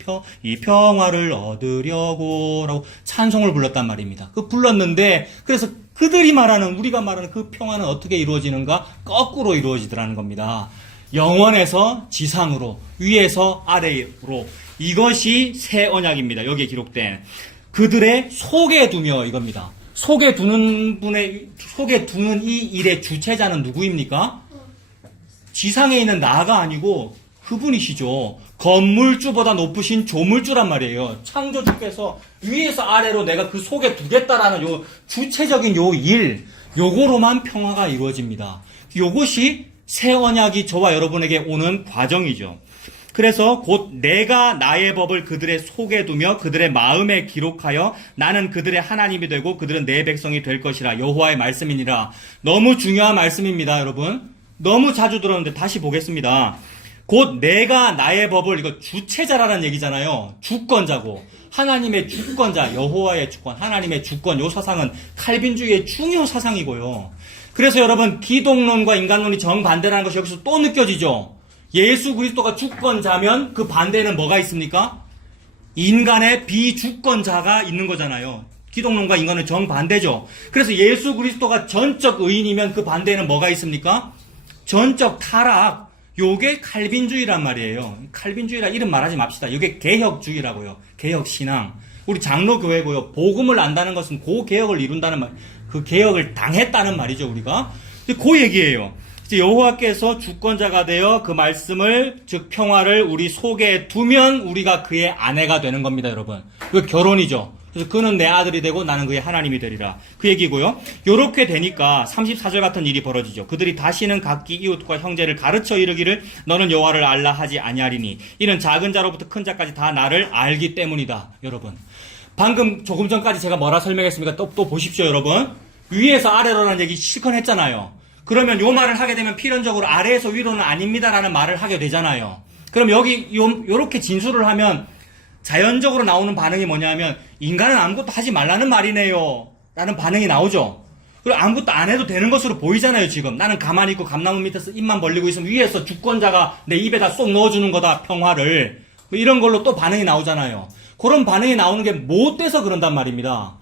평화를 얻으려고 라고 찬송을 불렀단 말입니다. 그 불렀는데 그래서 그들이 말하는 우리가 말하는 그 평화는 어떻게 이루어지는가? 거꾸로 이루어지더라는 겁니다. 영원에서 지상으로 위에서 아래로 이것이 새 언약입니다. 여기에 기록된 그들의 속에 두며 이겁니다. 속에 두는 이 일의 주체자는 누구입니까? 지상에 있는 나가 아니고 그분이시죠. 건물주보다 높으신 조물주란 말이에요. 창조주께서 위에서 아래로 내가 그 속에 두겠다라는 요 주체적인 요 일, 요거로만 평화가 이루어집니다. 요것이 새 언약이 저와 여러분에게 오는 과정이죠. 그래서 곧 내가 나의 법을 그들의 속에 두며 그들의 마음에 기록하여 나는 그들의 하나님이 되고 그들은 내 백성이 될 것이라 여호와의 말씀이니라. 너무 중요한 말씀입니다, 여러분. 너무 자주 들었는데 다시 보겠습니다. 곧 내가 나의 법을 이거 주체자라는 얘기잖아요. 주권자고 하나님의 주권자 여호와의 주권 하나님의 주권 요 사상은 칼빈주의의 중요 사상이고요. 그래서 여러분 기독론과 인간론이 정반대라는 것이 여기서 또 느껴지죠. 예수 그리스도가 주권자면 그 반대는 뭐가 있습니까? 인간의 비주권자가 있는 거잖아요. 기독론과 인간은 정반대죠. 그래서 예수 그리스도가 전적 의인이면 그 반대에는 뭐가 있습니까? 전적 타락. 요게 칼빈주의란 말이에요. 칼빈주의라 이름 말하지 맙시다. 요게 개혁주의라고요. 개혁신앙. 우리 장로교회고요. 복음을 안다는 것은 그 개혁을 이룬다는 말, 그 개혁을 당했다는 말이죠, 우리가. 그 얘기예요. 이제 여호와께서 주권자가 되어 그 말씀을, 즉 평화를 우리 속에 두면 우리가 그의 아내가 되는 겁니다, 여러분. 그 결혼이죠. 그래서 그는 내 아들이 되고 나는 그의 하나님이 되리라. 그 얘기고요. 요렇게 되니까 34절 같은 일이 벌어지죠. 그들이 다시는 각기 이웃과 형제를 가르쳐 이르기를 너는 여호와를 알라 하지 아니하리니 이는 작은 자로부터 큰 자까지 다 나를 알기 때문이다. 여러분. 방금 조금 전까지 제가 뭐라 설명했습니까? 또 보십시오, 여러분. 위에서 아래로라는 얘기 실컷 했잖아요. 그러면 요 말을 하게 되면 필연적으로 아래에서 위로는 아닙니다라는 말을 하게 되잖아요. 그럼 여기 요렇게 진술을 하면 자연적으로 나오는 반응이 뭐냐면 인간은 아무것도 하지 말라는 말이네요 라는 반응이 나오죠. 그리고 아무것도 안 해도 되는 것으로 보이잖아요. 지금 나는 가만히 있고 감나무 밑에서 입만 벌리고 있으면 위에서 주권자가 내 입에다 쏙 넣어주는 거다, 평화를. 뭐 이런 걸로 또 반응이 나오잖아요. 그런 반응이 나오는 게 못돼서 그런단 말입니다.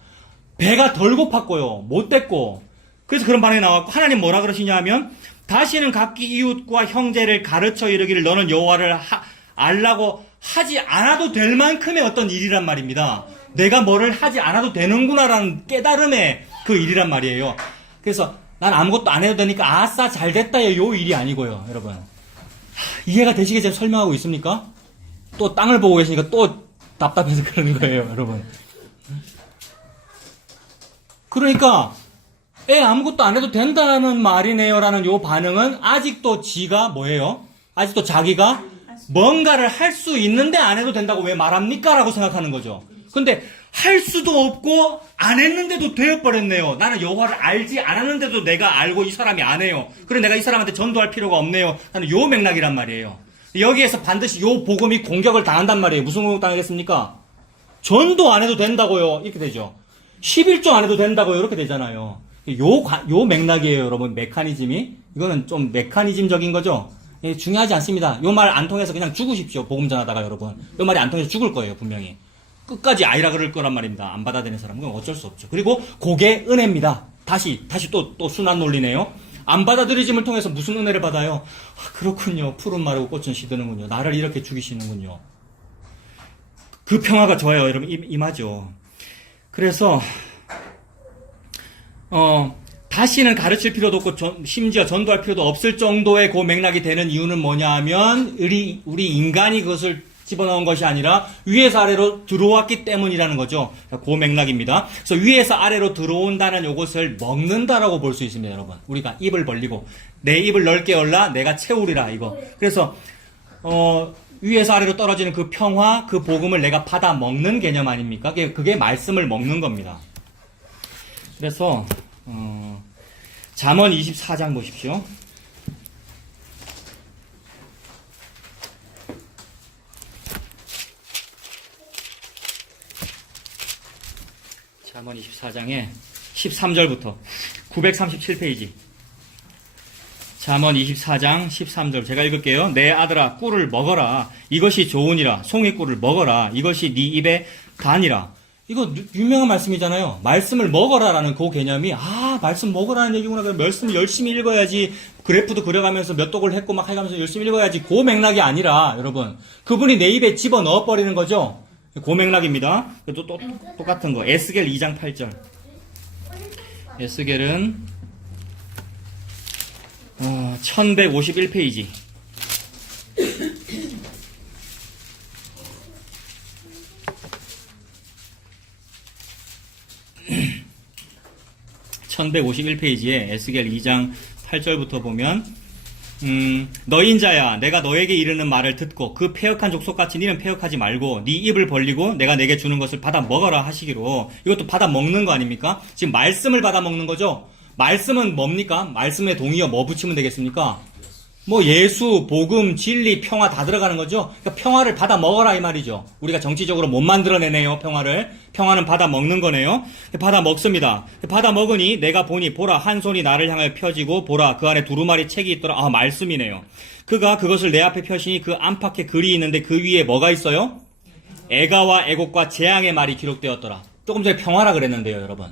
배가 덜 고팠고요, 못됐고. 그래서 그런 반응이 나왔고, 하나님 뭐라 그러시냐 하면 다시는 각기 이웃과 형제를 가르쳐 이르기를 너는 여호와를 알라고 하지 않아도 될 만큼의 어떤 일이란 말입니다. 내가 뭐를 하지 않아도 되는구나라는 깨달음의 그 일이란 말이에요. 그래서 난 아무것도 안 해도 되니까 아싸 잘됐다의 요 일이 아니고요, 여러분. 이해가 되시게 제가 설명하고 있습니까? 또 땅을 보고 계시니까 또 답답해서 그러는 거예요, 여러분. 그러니까 아무것도 안 해도 된다는 말이네요라는 요 반응은 아직도 지가 뭐예요? 아직도 자기가 뭔가를 할 수 있는데 안 해도 된다고 왜 말합니까? 라고 생각하는 거죠. 근데 할 수도 없고 안 했는데도 되어버렸네요. 나는 여호와를 알지 않았는데도 내가 알고 이 사람이 안 해요. 그래 내가 이 사람한테 전도할 필요가 없네요. 나는 요 맥락이란 말이에요. 여기에서 반드시 요 복음이 공격을 당한단 말이에요. 무슨 공격 당하겠습니까? 전도 안 해도 된다고요. 이렇게 되죠. 11조 안 해도 된다고요. 이렇게 되잖아요. 요 맥락이에요, 여러분. 메커니즘이. 이거는 좀 메커니즘적인 거죠. 예, 중요하지 않습니다. 요 말 안 통해서 그냥 죽으십시오. 복음 전하다가 여러분. 요 말이 안 통해서 죽을 거예요, 분명히. 끝까지 아이라 그럴 거란 말입니다. 안 받아들이는 사람은 어쩔 수 없죠. 그리고 그게 은혜입니다. 다시 또 순환 논리네요. 안 받아들이짐을 통해서 무슨 은혜를 받아요? 아, 그렇군요. 푸른 마르고 꽃은 시드는군요. 나를 이렇게 죽이시는군요. 그 평화가 좋아요, 여러분. 임하죠. 그래서 다시는 가르칠 필요도 없고 심지어 전도할 필요도 없을 정도의 그 맥락이 되는 이유는 뭐냐 하면 우리 인간이 그것을 집어넣은 것이 아니라 위에서 아래로 들어왔기 때문이라는 거죠. 그 맥락입니다. 그래서 위에서 아래로 들어온다는 요것을 먹는다라고 볼 수 있습니다, 여러분. 우리가 입을 벌리고 내 입을 넓게 열라 내가 채우리라 이거. 그래서 위에서 아래로 떨어지는 그 평화, 그 복음을 내가 받아 먹는 개념 아닙니까? 그게 말씀을 먹는 겁니다. 그래서 잠언 24장 보십시오. 잠언 24장에 13절부터 937페이지. 잠언 24장 13절 제가 읽을게요. 내 아들아 꿀을 먹어라. 이것이 좋으니라. 송이꿀을 먹어라. 이것이 네 입에 단이라. 이거 유명한 말씀이잖아요. 말씀을 먹어라라는 그 개념이 말씀 먹으라는 얘기구나. 그럼 말씀 열심히 읽어야지. 그래프도 그려가면서 몇 독을 했고 막 해가면서 열심히 읽어야지. 그 맥락이 아니라 여러분 그분이 내 입에 집어 넣어버리는 거죠. 그 맥락입니다. 또 똑같은 거. 에스겔 2장 8절. 에스겔은 1151페이지. (1151페이지에) 에스겔 2장 8절부터 보면 너 인자야 내가 너에게 이르는 말을 듣고 그 패역한 족속같이 니는 패역하지 말고 네 입을 벌리고 내가 내게 주는 것을 받아 먹어라 하시기로. 이것도 받아 먹는 거 아닙니까? 지금 말씀을 받아 먹는 거죠. 말씀은 뭡니까? 말씀에 동의어 뭐 붙이면 되겠습니까? 뭐 예수, 복음, 진리, 평화 다 들어가는 거죠. 그러니까 평화를 받아 먹어라 이 말이죠. 우리가 정치적으로 못 만들어내네요. 평화는 받아 먹는 거네요. 받아 먹습니다. 받아 먹으니 내가 보니 보라 한 손이 나를 향하여 펴지고 보라 그 안에 두루마리 책이 있더라. 말씀이네요. 그가 그것을 내 앞에 펴시니 그 안팎에 글이 있는데 그 위에 뭐가 있어요? 애가와 애곡과 재앙의 말이 기록되었더라. 조금 전에 평화라 그랬는데요, 여러분.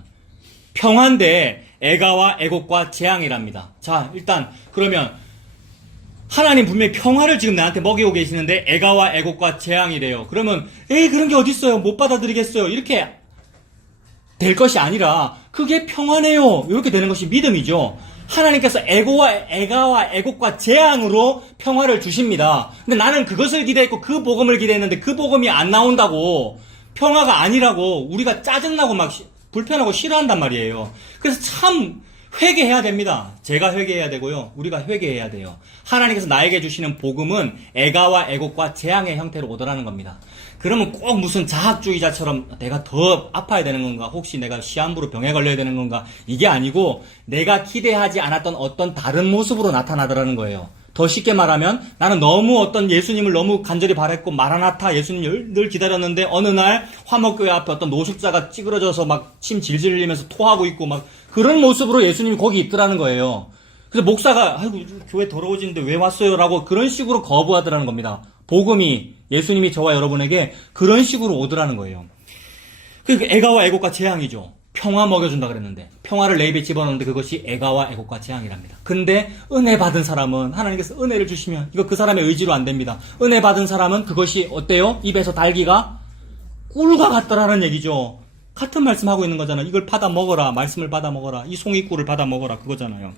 평화인데 애가와 애곡과 재앙이랍니다. 자, 일단 그러면 하나님 분명히 평화를 지금 나한테 먹이고 계시는데 애가와 애곡과 재앙이래요. 그러면 에이 그런 게 어딨어요. 못 받아들이겠어요. 이렇게 될 것이 아니라 그게 평화네요. 이렇게 되는 것이 믿음이죠. 하나님께서 애가와 애곡과 재앙으로 평화를 주십니다. 근데 나는 그것을 기대했고 그 복음을 기대했는데 그 복음이 안 나온다고, 평화가 아니라고 우리가 짜증나고 막 불편하고 싫어한단 말이에요. 그래서 참 회개해야 됩니다. 제가 회개해야 되고요. 우리가 회개해야 돼요. 하나님께서 나에게 주시는 복음은 애가와 애곡과 재앙의 형태로 오더라는 겁니다. 그러면 꼭 무슨 자학주의자처럼 내가 더 아파야 되는 건가? 혹시 내가 시한부로 병에 걸려야 되는 건가? 이게 아니고 내가 기대하지 않았던 어떤 다른 모습으로 나타나더라는 거예요. 더 쉽게 말하면 나는 너무 어떤 예수님을 너무 간절히 바랬고 마라나타 예수님 늘 기다렸는데 어느 날 화목교회 앞에 어떤 노숙자가 찌그러져서 막 침 질질 흘리면서 토하고 있고 막 그런 모습으로 예수님이 거기 있더라는 거예요. 그래서 목사가 아이고 교회 더러워지는데 왜 왔어요? 라고 그런 식으로 거부하더라는 겁니다. 복음이 예수님이 저와 여러분에게 그런 식으로 오더라는 거예요. 그러니까 애가와 애곡과 재앙이죠. 평화 먹여준다 그랬는데 평화를 내 입에 집어넣는데 그것이 애가와 애곡과 재앙이랍니다. 근데 은혜 받은 사람은 하나님께서 은혜를 주시면 이거 그 사람의 의지로 안 됩니다. 은혜 받은 사람은 그것이 어때요? 입에서 달기가 꿀과 같더라는 얘기죠. 같은 말씀하고 있는 거잖아요. 이걸 받아 먹어라. 말씀을 받아 먹어라. 이 송이꿀을 받아 먹어라. 그거잖아요.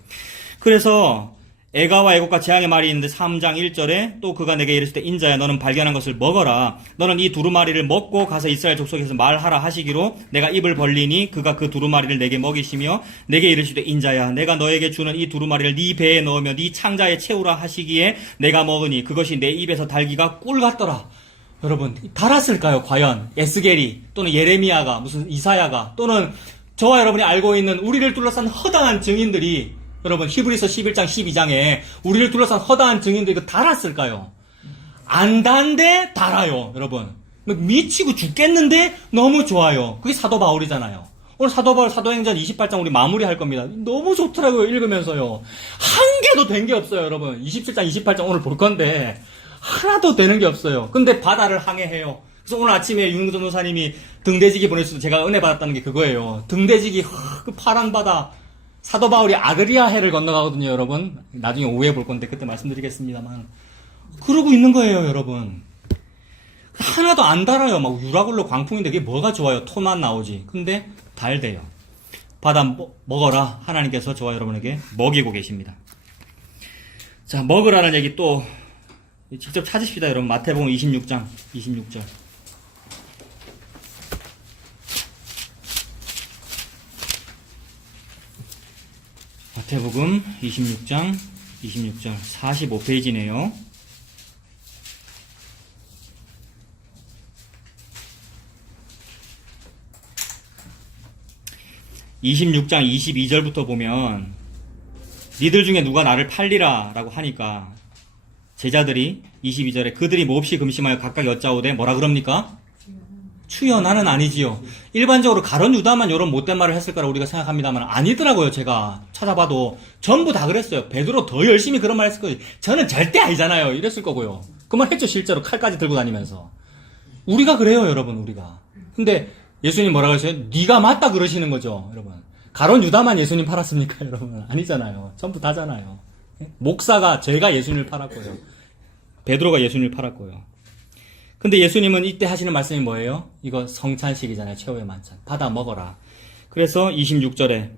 그래서 애가와 애곡과 재앙의 말이 있는데 3장 1절에 또 그가 내게 이르실 때 인자야 너는 발견한 것을 먹어라. 너는 이 두루마리를 먹고 가서 이스라엘 족속에서 말하라 하시기로 내가 입을 벌리니 그가 그 두루마리를 내게 먹이시며 내게 이르실 때 인자야 내가 너에게 주는 이 두루마리를 네 배에 넣으며 네 창자에 채우라 하시기에 내가 먹으니 그것이 내 입에서 달기가 꿀 같더라. 여러분 달았을까요? 과연 에스겔이 또는 예레미야가 무슨 이사야가 또는 저와 여러분이 알고 있는 우리를 둘러싼 허다한 증인들이 여러분 히브리서 11장 12장에 우리를 둘러싼 허다한 증인들이 이거 달았을까요? 안 단데 달아요. 여러분 미치고 죽겠는데 너무 좋아요. 그게 사도 바울이잖아요. 오늘 사도 바울 사도행전 28장 우리 마무리할 겁니다. 너무 좋더라고요. 읽으면서요. 한 개도 된 게 없어요. 여러분 27장 28장 오늘 볼 건데 하나도 되는 게 없어요. 근데 바다를 항해해요. 그래서 오늘 아침에 윤흥 전도사님이 등대지기 보냈을 때 제가 은혜 받았다는 게 그거예요. 등대지기 그 파란 바다 사도 바울이 아드리아해를 건너가거든요, 여러분. 나중에 오해 볼 건데 그때 말씀드리겠습니다만. 그러고 있는 거예요, 여러분. 하나도 안 달아요. 막 유라굴로 광풍인데 그게 뭐가 좋아요? 토만 나오지. 근데 달대요. 받아 먹어라. 하나님께서 저와 여러분에게 먹이고 계십니다. 자, 먹으라는 얘기 또 직접 찾으십시다, 여러분. 마태복음 26장 26절. 마태복음 26장 26절 45페이지네요. (26장) 22절부터 보면 니들 중에 누가 나를 팔리라 라고 하니까 제자들이 22절에 그들이 몹시 금심하여 각각 여짜오되 뭐라 그럽니까? 주여 나는 아니지요. 일반적으로 가룟 유다만 이런 못된 말을 했을 거라 우리가 생각합니다만 아니더라고요. 제가 찾아봐도 전부 다 그랬어요. 베드로 더 열심히 그런 말 했을 거예요. 저는 절대 아니잖아요. 이랬을 거고요. 그 말 했죠. 실제로 칼까지 들고 다니면서. 우리가 그래요, 여러분. 우리가. 근데 예수님 뭐라 그러세요? 네가 맞다 그러시는 거죠, 여러분. 가룟 유다만 예수님 팔았습니까, 여러분? 아니잖아요. 전부 다잖아요. 목사가 제가 예수님을 팔았고요. 베드로가 예수님을 팔았고요. 근데 예수님은 이때 하시는 말씀이 뭐예요? 이거 성찬식이잖아요. 최후의 만찬. 받아 먹어라. 그래서 26절에,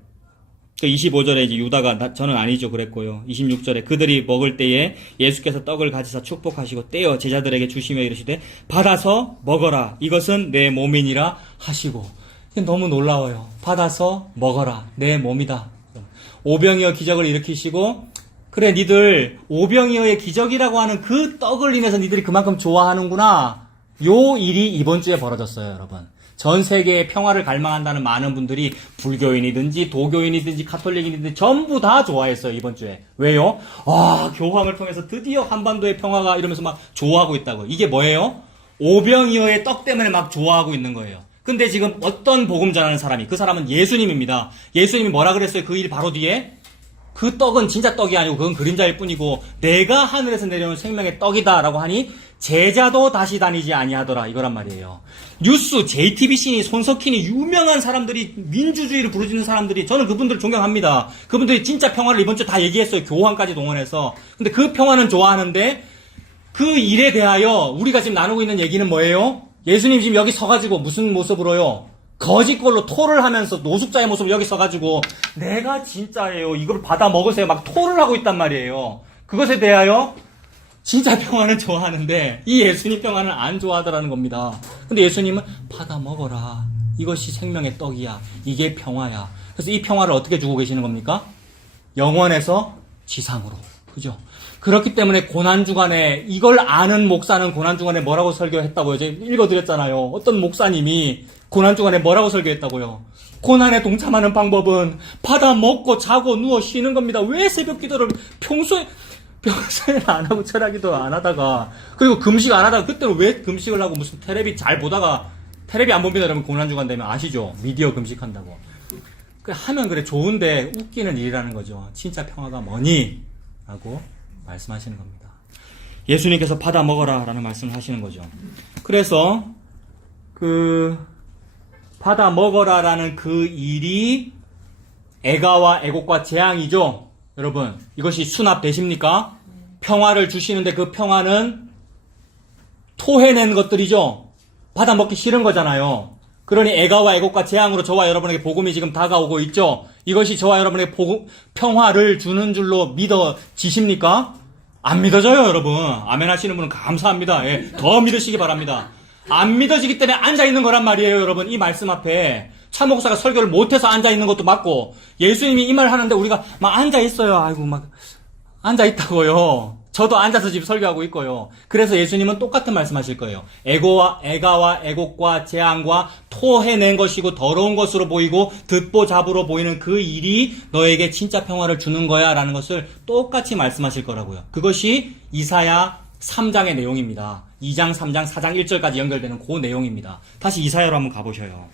25절에 이제 유다가 저는 아니죠 그랬고요. 26절에 그들이 먹을 때에 예수께서 떡을 가지사 축복하시고 떼어 제자들에게 주시며 이르시되 받아서 먹어라. 이것은 내 몸이니라 하시고. 너무 놀라워요. 받아서 먹어라. 내 몸이다. 오병이어 기적을 일으키시고 그래 니들 오병이어의 기적이라고 하는 그 떡을 인해서 니들이 그만큼 좋아하는구나. 요 일이 이번 주에 벌어졌어요, 여러분. 전 세계의 평화를 갈망한다는 많은 분들이 불교인이든지 도교인이든지 가톨릭인이든지 전부 다 좋아했어요, 이번 주에. 왜요? 교황을 통해서 드디어 한반도의 평화가 이러면서 막 좋아하고 있다고. 이게 뭐예요? 오병이어의 떡 때문에 막 좋아하고 있는 거예요. 근데 지금 어떤 복음 전하는 사람이, 그 사람은 예수님입니다. 예수님이 뭐라 그랬어요? 그 일 바로 뒤에? 그 떡은 진짜 떡이 아니고 그건 그림자일 뿐이고 내가 하늘에서 내려온 생명의 떡이다라고 하니 제자도 다시 다니지 아니하더라 이거란 말이에요. 뉴스 JTBC니 손석희니 유명한 사람들이 민주주의를 부르짖는 사람들이 저는 그분들 존경합니다. 그분들이 진짜 평화를 이번 주 다 얘기했어요. 교황까지 동원해서. 근데 그 평화는 좋아하는데 그 일에 대하여 우리가 지금 나누고 있는 얘기는 뭐예요? 예수님 지금 여기 서가지고 무슨 모습으로요? 거짓걸로 토를 하면서 노숙자의 모습을 여기 서가지고 내가 진짜예요. 이걸 받아 먹으세요. 막 토를 하고 있단 말이에요. 그것에 대하여 진짜 평화는 좋아하는데 이 예수님 평화는 안 좋아하더라는 겁니다. 근데 예수님은 받아 먹어라. 이것이 생명의 떡이야. 이게 평화야. 그래서 이 평화를 어떻게 주고 계시는 겁니까? 영원에서 지상으로. 그죠? 그렇기 때문에 고난주간에 이걸 아는 목사는 고난주간에 뭐라고 설교했다고요? 제가 읽어드렸잖아요. 어떤 목사님이 고난주간에 뭐라고 설교했다고요? 고난에 동참하는 방법은 받아 먹고 자고 누워 쉬는 겁니다. 왜 새벽 기도를 평소에는 안 하고 철학기도 안 하다가 그리고 금식 안 하다가 그때는 왜 금식을 하고 무슨 테레비 잘 보다가 테레비 안 봅니다. 여러분 고난주간 되면 아시죠? 미디어 금식한다고. 그래 하면 그래 좋은데 웃기는 일이라는 거죠. 진짜 평화가 뭐니? 라고 말씀하시는 겁니다. 예수님께서 받아 먹어라 라는 말씀을 하시는 거죠. 그래서 받아 먹어라 라는 그 일이 애가와 애곡과 재앙이죠. 여러분 이것이 수납되십니까? 평화를 주시는데 그 평화는 토해낸 것들이죠. 받아 먹기 싫은 거잖아요. 그러니 애가와 애곡과 재앙으로 저와 여러분에게 복음이 지금 다가오고 있죠. 이것이 저와 여러분에게 평화를 주는 줄로 믿어지십니까? 안 믿어져요, 여러분. 아멘 하시는 분은 감사합니다. 예, 더 믿으시기 바랍니다. 안 믿어지기 때문에 앉아있는 거란 말이에요, 여러분. 이 말씀 앞에. 차 목사가 설교를 못해서 앉아있는 것도 맞고, 예수님이 이 말 하는데 우리가 막 앉아있어요. 아이고, 막, 앉아있다고요. 저도 앉아서 지금 설교하고 있고요. 그래서 예수님은 똑같은 말씀 하실 거예요. 애가와 애곡과 재앙과 토해낸 것이고 더러운 것으로 보이고 듣보잡으로 보이는 그 일이 너에게 진짜 평화를 주는 거야 라는 것을 똑같이 말씀하실 거라고요. 그것이 이사야 3장의 내용입니다. 2장, 3장, 4장, 1절까지 연결되는 그 내용입니다. 다시 이사야로 한번 가보셔요.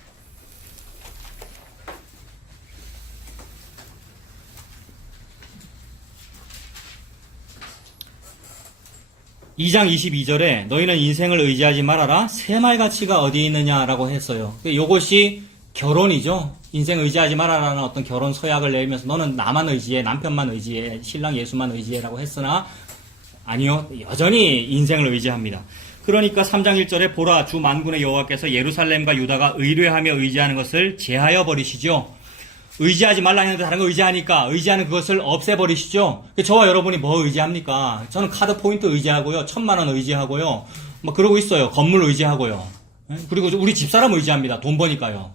2장 22절에 너희는 인생을 의지하지 말아라. 새말가치가 어디 있느냐라고 했어요. 이것이 결혼이죠. 인생 의지하지 말아라는 어떤 결혼 서약을 내리면서 너는 나만 의지해, 남편만 의지해, 신랑 예수만 의지해라고 했으나 아니요. 여전히 인생을 의지합니다. 그러니까 3장 1절에 보라 주 만군의 여호와께서 예루살렘과 유다가 의뢰하며 의지하는 것을 제하여 버리시죠. 의지하지 말라 했는데 다른 거 의지하니까 의지하는 그것을 없애버리시죠. 저와 여러분이 뭐 의지합니까? 저는 카드 포인트 의지하고요. 1,000만 원 의지하고요. 막 그러고 있어요. 건물 의지하고요. 그리고 우리 집사람 의지합니다. 돈 버니까요.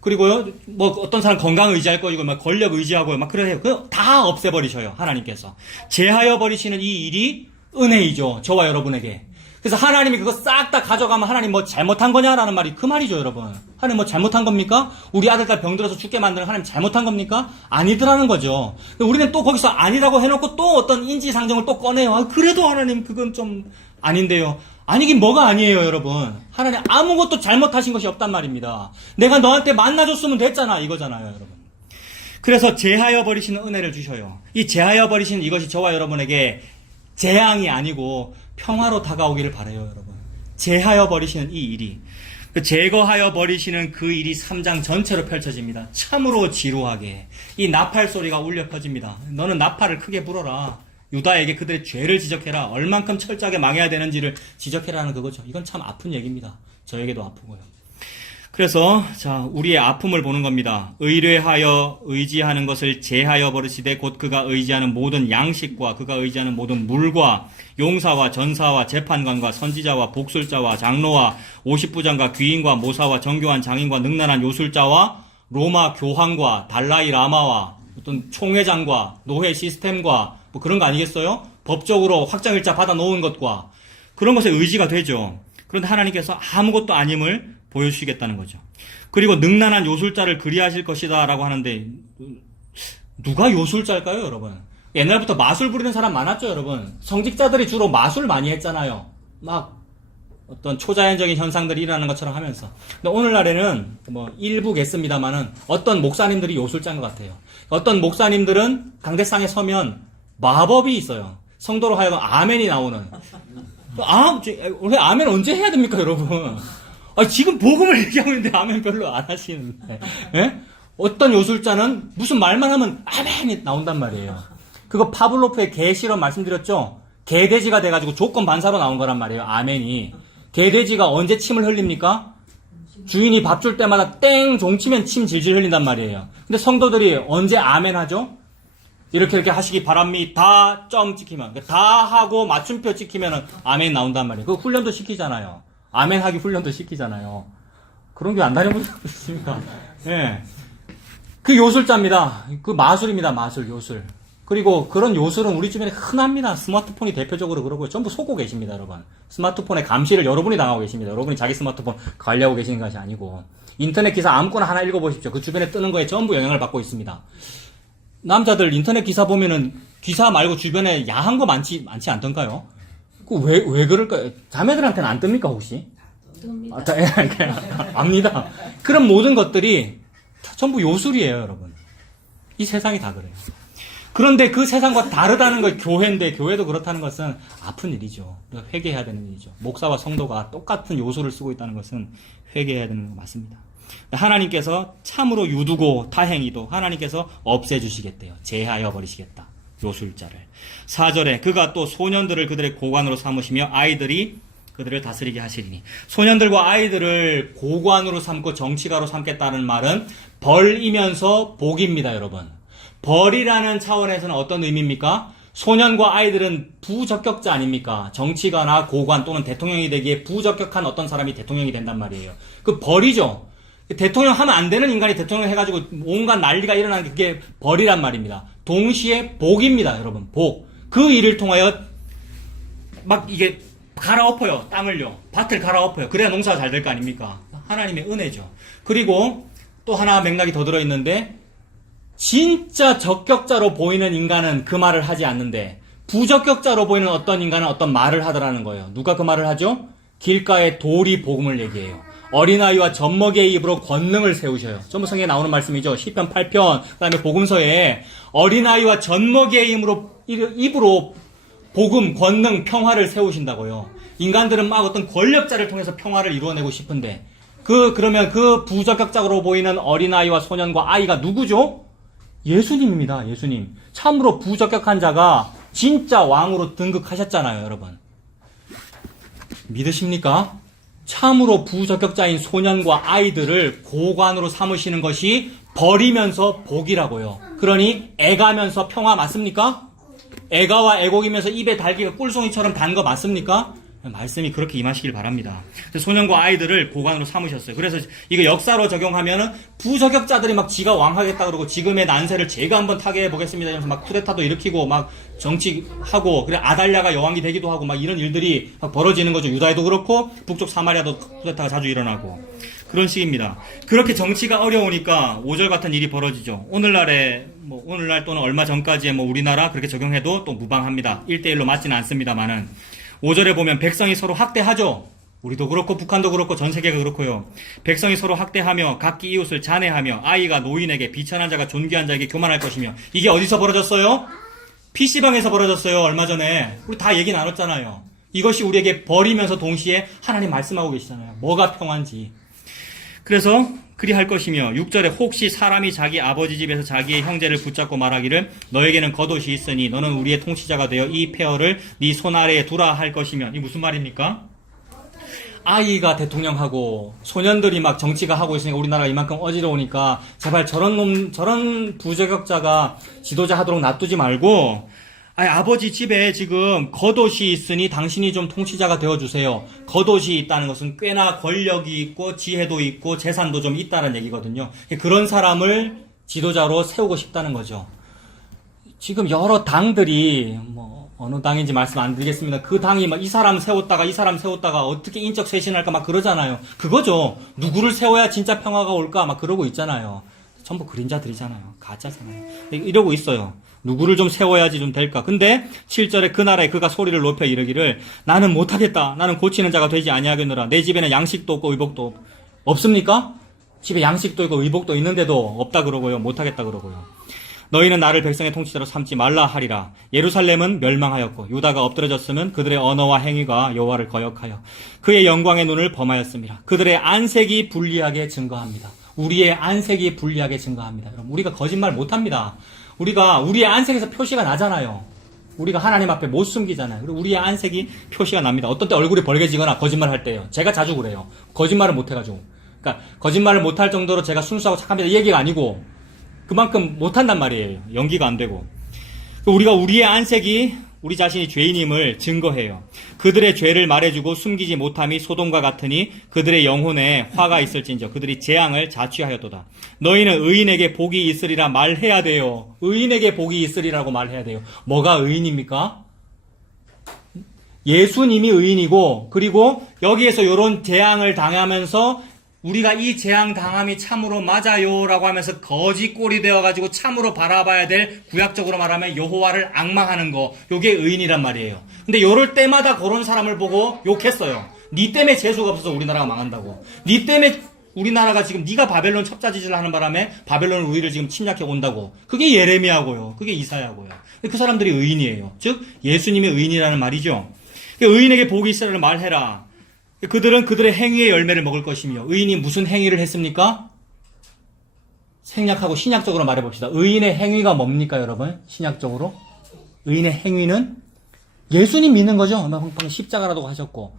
그리고요, 뭐 어떤 사람 건강 의지할 거이고 막 권력 의지하고요. 막 그래요. 다 없애버리셔요. 하나님께서. 제하여 버리시는 이 일이 은혜이죠. 저와 여러분에게. 그래서 하나님이 그거 싹 다 가져가면 하나님 뭐 잘못한 거냐라는 말이 그 말이죠, 여러분. 하나님 뭐 잘못한 겁니까? 우리 아들, 딸 병들어서 죽게 만드는 하나님 잘못한 겁니까? 아니더라는 거죠. 우리는 또 거기서 아니라고 해놓고 또 어떤 인지상정을 또 꺼내요. 아, 그래도 하나님 그건 좀 아닌데요. 아니긴 뭐가 아니에요, 여러분. 하나님 아무것도 잘못하신 것이 없단 말입니다. 내가 너한테 만나줬으면 됐잖아, 이거잖아요, 여러분. 그래서 제하여 버리시는 은혜를 주셔요. 이 제하여 버리시는 이것이 저와 여러분에게 재앙이 아니고 평화로 다가오기를 바라요, 여러분. 제하여 버리시는 이 일이, 제거하여 버리시는 그 일이 3장 전체로 펼쳐집니다. 참으로 지루하게 이 나팔 소리가 울려 퍼집니다. 너는 나팔을 크게 불어라. 유다에게 그들의 죄를 지적해라. 얼만큼 철저하게 망해야 되는지를 지적해라는 그거죠. 이건 참 아픈 얘기입니다. 저에게도 아프고요. 그래서 자, 우리의 아픔을 보는 겁니다. 의뢰하여 의지하는 것을 제하여 버리시되 곧 그가 의지하는 모든 양식과 그가 의지하는 모든 물과 용사와 전사와 재판관과 선지자와 복술자와 장로와 50부장과 귀인과 모사와 정교한 장인과 능란한 요술자와 로마 교황과 달라이 라마와 어떤 총회장과 노회 시스템과 뭐 그런 거 아니겠어요? 법적으로 확정일자 받아 놓은 것과 그런 것에 의지가 되죠. 그런데 하나님께서 아무것도 아님을 보여주시겠다는 거죠. 그리고 능란한 요술자를 그리하실 것이다 라고 하는데 누가 요술자일까요, 여러분? 옛날부터 마술 부리는 사람 많았죠, 여러분. 성직자들이 주로 마술 많이 했잖아요. 막 어떤 초자연적인 현상들이 일어나는 것처럼 하면서. 근데 오늘날에는 뭐 일부겠습니다만은 어떤 목사님들이 요술자인 것 같아요. 어떤 목사님들은 강대상에 서면 마법이 있어요. 성도로 하여금 아멘이 나오는. 원래 아멘 언제 해야 됩니까, 여러분? 지금 복음을 얘기하고 있는데 아멘 별로 안 하시는데. 예? 어떤 요술자는 무슨 말만 하면 아멘이 나온단 말이에요. 그거 파블로프의 개 실험 말씀드렸죠? 개돼지가 돼가지고 조건 반사로 나온 거란 말이에요, 아멘이. 개돼지가 언제 침을 흘립니까? 주인이 밥 줄 때마다 땡 종치면 침 질질 흘린단 말이에요. 근데 성도들이 언제 아멘 하죠? 이렇게 하시기 바랍니다. 점 찍히면. 다 하고 맞춤표 찍히면 아멘 나온단 말이에요. 그 훈련도 시키잖아요. 아멘 하기 훈련도 시키잖아요. 그런 게 안 다녀본 적 있습니까? 예. 그 요술자입니다. 그 마술입니다. 마술, 요술. 그리고 그런 요술은 우리 주변에 흔합니다. 스마트폰이 대표적으로 그러고 전부 속고 계십니다, 여러분. 스마트폰의 감시를 여러분이 당하고 계십니다. 여러분이 자기 스마트폰 관리하고 계시는 것이 아니고. 인터넷 기사 아무거나 하나 읽어보십시오. 그 주변에 뜨는 거에 전부 영향을 받고 있습니다. 남자들 인터넷 기사 보면은 기사 말고 주변에 야한 거 많지 않던가요? 왜 그럴까요? 자매들한테는 안 뜹니까, 혹시? 뜹니다. 압니다. 그런 모든 것들이 전부 요술이에요, 여러분. 이 세상이 다 그래요. 그런데 그 세상과 다르다는 것, 교회인데, 교회도 그렇다는 것은 아픈 일이죠. 회개해야 되는 일이죠. 목사와 성도가 똑같은 요소를 쓰고 있다는 것은 회개해야 되는 거 맞습니다. 하나님께서 참으로 유두고 다행히도 하나님께서 없애주시겠대요. 제하여 버리시겠다. 요술자를. 4절에 그가 또 소년들을 그들의 고관으로 삼으시며 아이들이 그들을 다스리게 하시리니. 소년들과 아이들을 고관으로 삼고 정치가로 삼겠다는 말은 벌이면서 복입니다, 여러분. 벌이라는 차원에서는 어떤 의미입니까? 소년과 아이들은 부적격자 아닙니까? 정치가나 고관 또는 대통령이 되기에 부적격한 어떤 사람이 대통령이 된단 말이에요. 그 벌이죠. 대통령 하면 안 되는 인간이 대통령 해가지고 온갖 난리가 일어나는 게 그게 벌이란 말입니다. 동시에 복입니다, 여러분. 복. 그 일을 통하여 막 이게 갈아엎어요. 땅을요. 밭을 갈아엎어요. 그래야 농사가 잘 될 거 아닙니까? 하나님의 은혜죠. 그리고 또 하나 맥락이 더 들어있는데 진짜 적격자로 보이는 인간은 그 말을 하지 않는데 부적격자로 보이는 어떤 인간은 어떤 말을 하더라는 거예요. 누가 그 말을 하죠? 길가에 돌이 복음을 얘기해요. 어린아이와 젖먹이의 입으로 권능을 세우셔요. 전부 성경에 나오는 말씀이죠. 시편 8편, 그 다음에 복음서에 어린아이와 젖먹이의 입으로 복음, 권능, 평화를 세우신다고요. 인간들은 막 어떤 권력자를 통해서 평화를 이루어내고 싶은데 그러면 그 부적격자로 보이는 어린아이와 소년과 아이가 누구죠? 예수님입니다. 예수님. 참으로 부적격한 자가 진짜 왕으로 등극하셨잖아요, 여러분. 믿으십니까? 참으로 부적격자인 소년과 아이들을 고관으로 삼으시는 것이 버리면서 복이라고요. 그러니 애가면서 평화 맞습니까? 애가와 애곡이면서 입에 달기가 꿀송이처럼 단 거 맞습니까? 말씀이 그렇게 임하시길 바랍니다. 소년과 아이들을 고관으로 삼으셨어요. 그래서 이거 역사로 적용하면은 부적격자들이 막 지가 왕하겠다 그러고 지금의 난세를 제가 한번 타게 해보겠습니다 하면서 막 쿠데타도 일으키고 막 정치하고 그래 아달랴가 여왕이 되기도 하고 막 이런 일들이 막 벌어지는 거죠. 유다에도 그렇고 북쪽 사마리아도 쿠데타가 자주 일어나고 그런 식입니다. 그렇게 정치가 어려우니까 5절 같은 일이 벌어지죠. 오늘날 또는 얼마 전까지의 우리나라 그렇게 적용해도 또 무방합니다. 1대1로 맞지는 않습니다만은 5절에 보면 백성이 서로 학대하죠. 우리도 그렇고 북한도 그렇고 전 세계가 그렇고요. 백성이 서로 학대하며 각기 이웃을 잔해하며 아이가 노인에게 비천한 자가 존귀한 자에게 교만할 것이며 이게 어디서 벌어졌어요? PC방에서 벌어졌어요. 얼마 전에. 우리 다 얘기 나눴잖아요. 이것이 우리에게 버리면서 동시에 하나님 말씀하고 계시잖아요. 뭐가 평화인지. 그래서 그리 할 것이며 6절에 혹시 사람이 자기 아버지 집에서 자기의 형제를 붙잡고 말하기를 너에게는 겉옷이 있으니 너는 우리의 통치자가 되어 이 폐허를 네 손 아래에 두라 할 것이며 이 무슨 말입니까? 아이가 대통령하고 소년들이 막 정치가 하고 있으니까 우리나라가 이만큼 어지러우니까 제발 저런 부적격자가 지도자 하도록 놔두지 말고 아버지 집에 지금 겉옷이 있으니 당신이 좀 통치자가 되어주세요. 겉옷이 있다는 것은 꽤나 권력이 있고 지혜도 있고 재산도 좀 있다는 얘기거든요. 그런 사람을 지도자로 세우고 싶다는 거죠. 지금 여러 당들이 어느 당인지 말씀 안 드리겠습니다. 그 당이 막 이 사람 세웠다가 어떻게 인적 쇄신할까 막 그러잖아요. 그거죠. 누구를 세워야 진짜 평화가 올까 막 그러고 있잖아요. 전부 그림자들이잖아요. 가짜잖아요. 이러고 있어요. 누구를 좀 세워야지 좀 될까. 근데 7절에 그 나라에 그가 소리를 높여 이르기를 나는 못하겠다. 나는 고치는 자가 되지 아니하겠노라. 내 집에는 양식도 없고 의복도 없습니까? 집에 양식도 있고 의복도 있는데도 없다 그러고요. 못하겠다 그러고요. 너희는 나를 백성의 통치자로 삼지 말라 하리라. 예루살렘은 멸망하였고 유다가 엎드러졌으면 그들의 언어와 행위가 여호와를 거역하여 그의 영광의 눈을 범하였습니다. 그들의 안색이 불리하게 증거합니다. 우리의 안색이 불리하게 증거합니다. 여러분, 우리가 거짓말 못합니다. 우리가 우리의 안색에서 표시가 나잖아요. 우리가 하나님 앞에 못 숨기잖아요. 그리고 우리의 안색이 표시가 납니다. 어떤 때 얼굴이 벌개지거나 거짓말 할 때요. 제가 자주 그래요. 거짓말을 못 해가지고. 그러니까 거짓말을 못 할 정도로 제가 순수하고 착합니다. 이 얘기가 아니고 그만큼 못한단 말이에요. 연기가 안 되고. 우리가 우리의 안색이 우리 자신이 죄인임을 증거해요. 그들의 죄를 말해주고 숨기지 못함이 소돔과 같으니 그들의 영혼에 화가 있을진저 그들이 재앙을 자취하였도다. 너희는 의인에게 복이 있으리라 말해야 돼요. 의인에게 복이 있으리라고 말해야 돼요. 뭐가 의인입니까? 예수님이 의인이고, 그리고 여기에서 이런 재앙을 당하면서 우리가 이 재앙 당함이 참으로 맞아요 라고 하면서 거짓골이 되어가지고 참으로 바라봐야 될, 구약적으로 말하면 여호와를 앙망하는 거, 요게 의인이란 말이에요. 근데 요럴 때마다 그런 사람을 보고 욕했어요. 니 때문에 재수가 없어서 우리나라가 망한다고. 니 때문에 우리나라가 지금 네가 바벨론 첩자지지를 하는 바람에 바벨론 우리를 지금 침략해 온다고. 그게 예레미야고요. 그게 이사야고요. 그 사람들이 의인이에요. 즉 예수님이 의인이라는 말이죠. 의인에게 복이 있으라는 말해라. 그들은 그들의 행위의 열매를 먹을 것이며, 의인이 무슨 행위를 했습니까? 생략하고 신약적으로 말해봅시다. 의인의 행위가 뭡니까, 여러분? 신약적으로? 의인의 행위는 예수님 믿는 거죠. 방금 십자가라고 하셨고,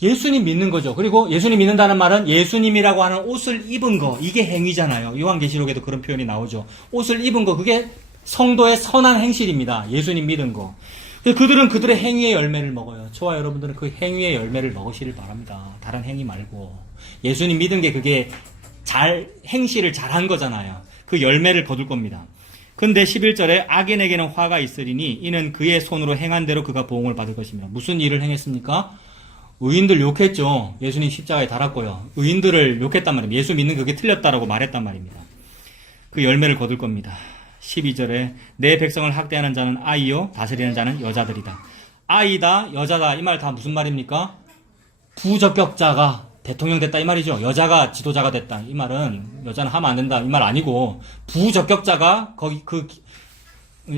예수님 믿는 거죠. 그리고 예수님 믿는다는 말은 예수님이라고 하는 옷을 입은 거, 이게 행위잖아요. 요한계시록에도 그런 표현이 나오죠. 옷을 입은 거, 그게 성도의 선한 행실입니다. 예수님 믿은 거. 그들은 그들의 행위의 열매를 먹어요. 저와 여러분들은 그 행위의 열매를 먹으시길 바랍니다. 다른 행위 말고. 예수님 믿은 게 그게 행실을 잘한 거잖아요. 그 열매를 거둘 겁니다. 근데 11절에 악인에게는 화가 있으리니 이는 그의 손으로 행한 대로 그가 보응을 받을 것입니다. 무슨 일을 행했습니까? 의인들 욕했죠. 예수님 십자가에 달았고요. 의인들을 욕했단 말입니다. 예수 믿는 그게 틀렸다라고 말했단 말입니다. 그 열매를 거둘 겁니다. 12절에 내 백성을 학대하는 자는 아이요 다스리는 자는 여자들이다. 아이다, 여자다, 이 말 다 무슨 말입니까? 부적격자가 대통령 됐다 이 말이죠. 여자가 지도자가 됐다 이 말은, 여자는 하면 안 된다 이 말 아니고, 부적격자가 거기 그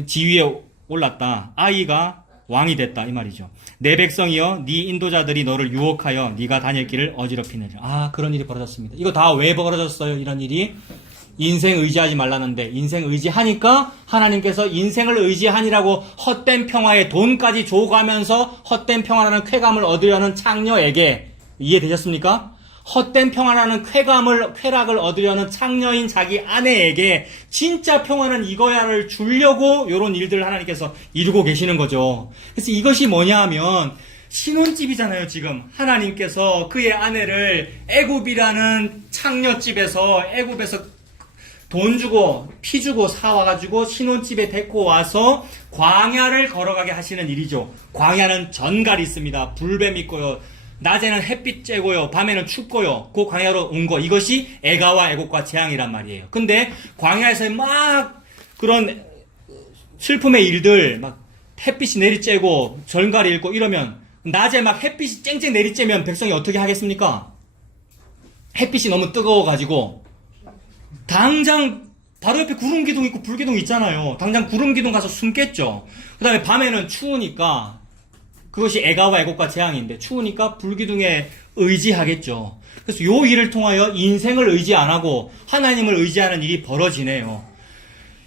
지위에 올랐다, 아이가 왕이 됐다 이 말이죠. 내 백성이여 네 인도자들이 너를 유혹하여 네가 다닐 길을 어지럽히느니라. 그런 일이 벌어졌습니다. 이거 다 왜 벌어졌어요? 이런 일이 인생 의지하지 말라는데, 인생 의지하니까 하나님께서 인생을 의지하니라고 헛된 평화에 돈까지 줘가면서 헛된 평화라는 쾌감을 얻으려는 창녀에게, 이해되셨습니까? 헛된 평화라는 쾌락을 얻으려는 창녀인 자기 아내에게 진짜 평화는 이거야를 주려고 이런 일들을 하나님께서 이루고 계시는 거죠. 그래서 이것이 뭐냐 하면 신혼집이잖아요. 지금 하나님께서 그의 아내를 애굽이라는 창녀집에서, 애굽에서 돈 주고 피 주고 사와가지고 신혼집에 데리고 와서 광야를 걸어가게 하시는 일이죠. 광야는 전갈이 있습니다. 불뱀 있고요. 낮에는 햇빛 쬐고요. 밤에는 춥고요. 그 광야로 온 거, 이것이 애가와 애곡과 재앙이란 말이에요. 근데 광야에서 막 그런 슬픔의 일들, 막 햇빛이 내리쬐고 전갈이 있고 이러면, 낮에 막 햇빛이 쨍쨍 내리쬐면 백성이 어떻게 하겠습니까? 햇빛이 너무 뜨거워가지고 당장 바로 옆에 구름기둥 있고 불기둥 있잖아요. 당장 구름기둥 가서 숨겠죠. 그 다음에 밤에는 추우니까, 그것이 애가와 애곡과 재앙인데 추우니까 불기둥에 의지하겠죠. 그래서 요 일을 통하여 인생을 의지 안 하고 하나님을 의지하는 일이 벌어지네요.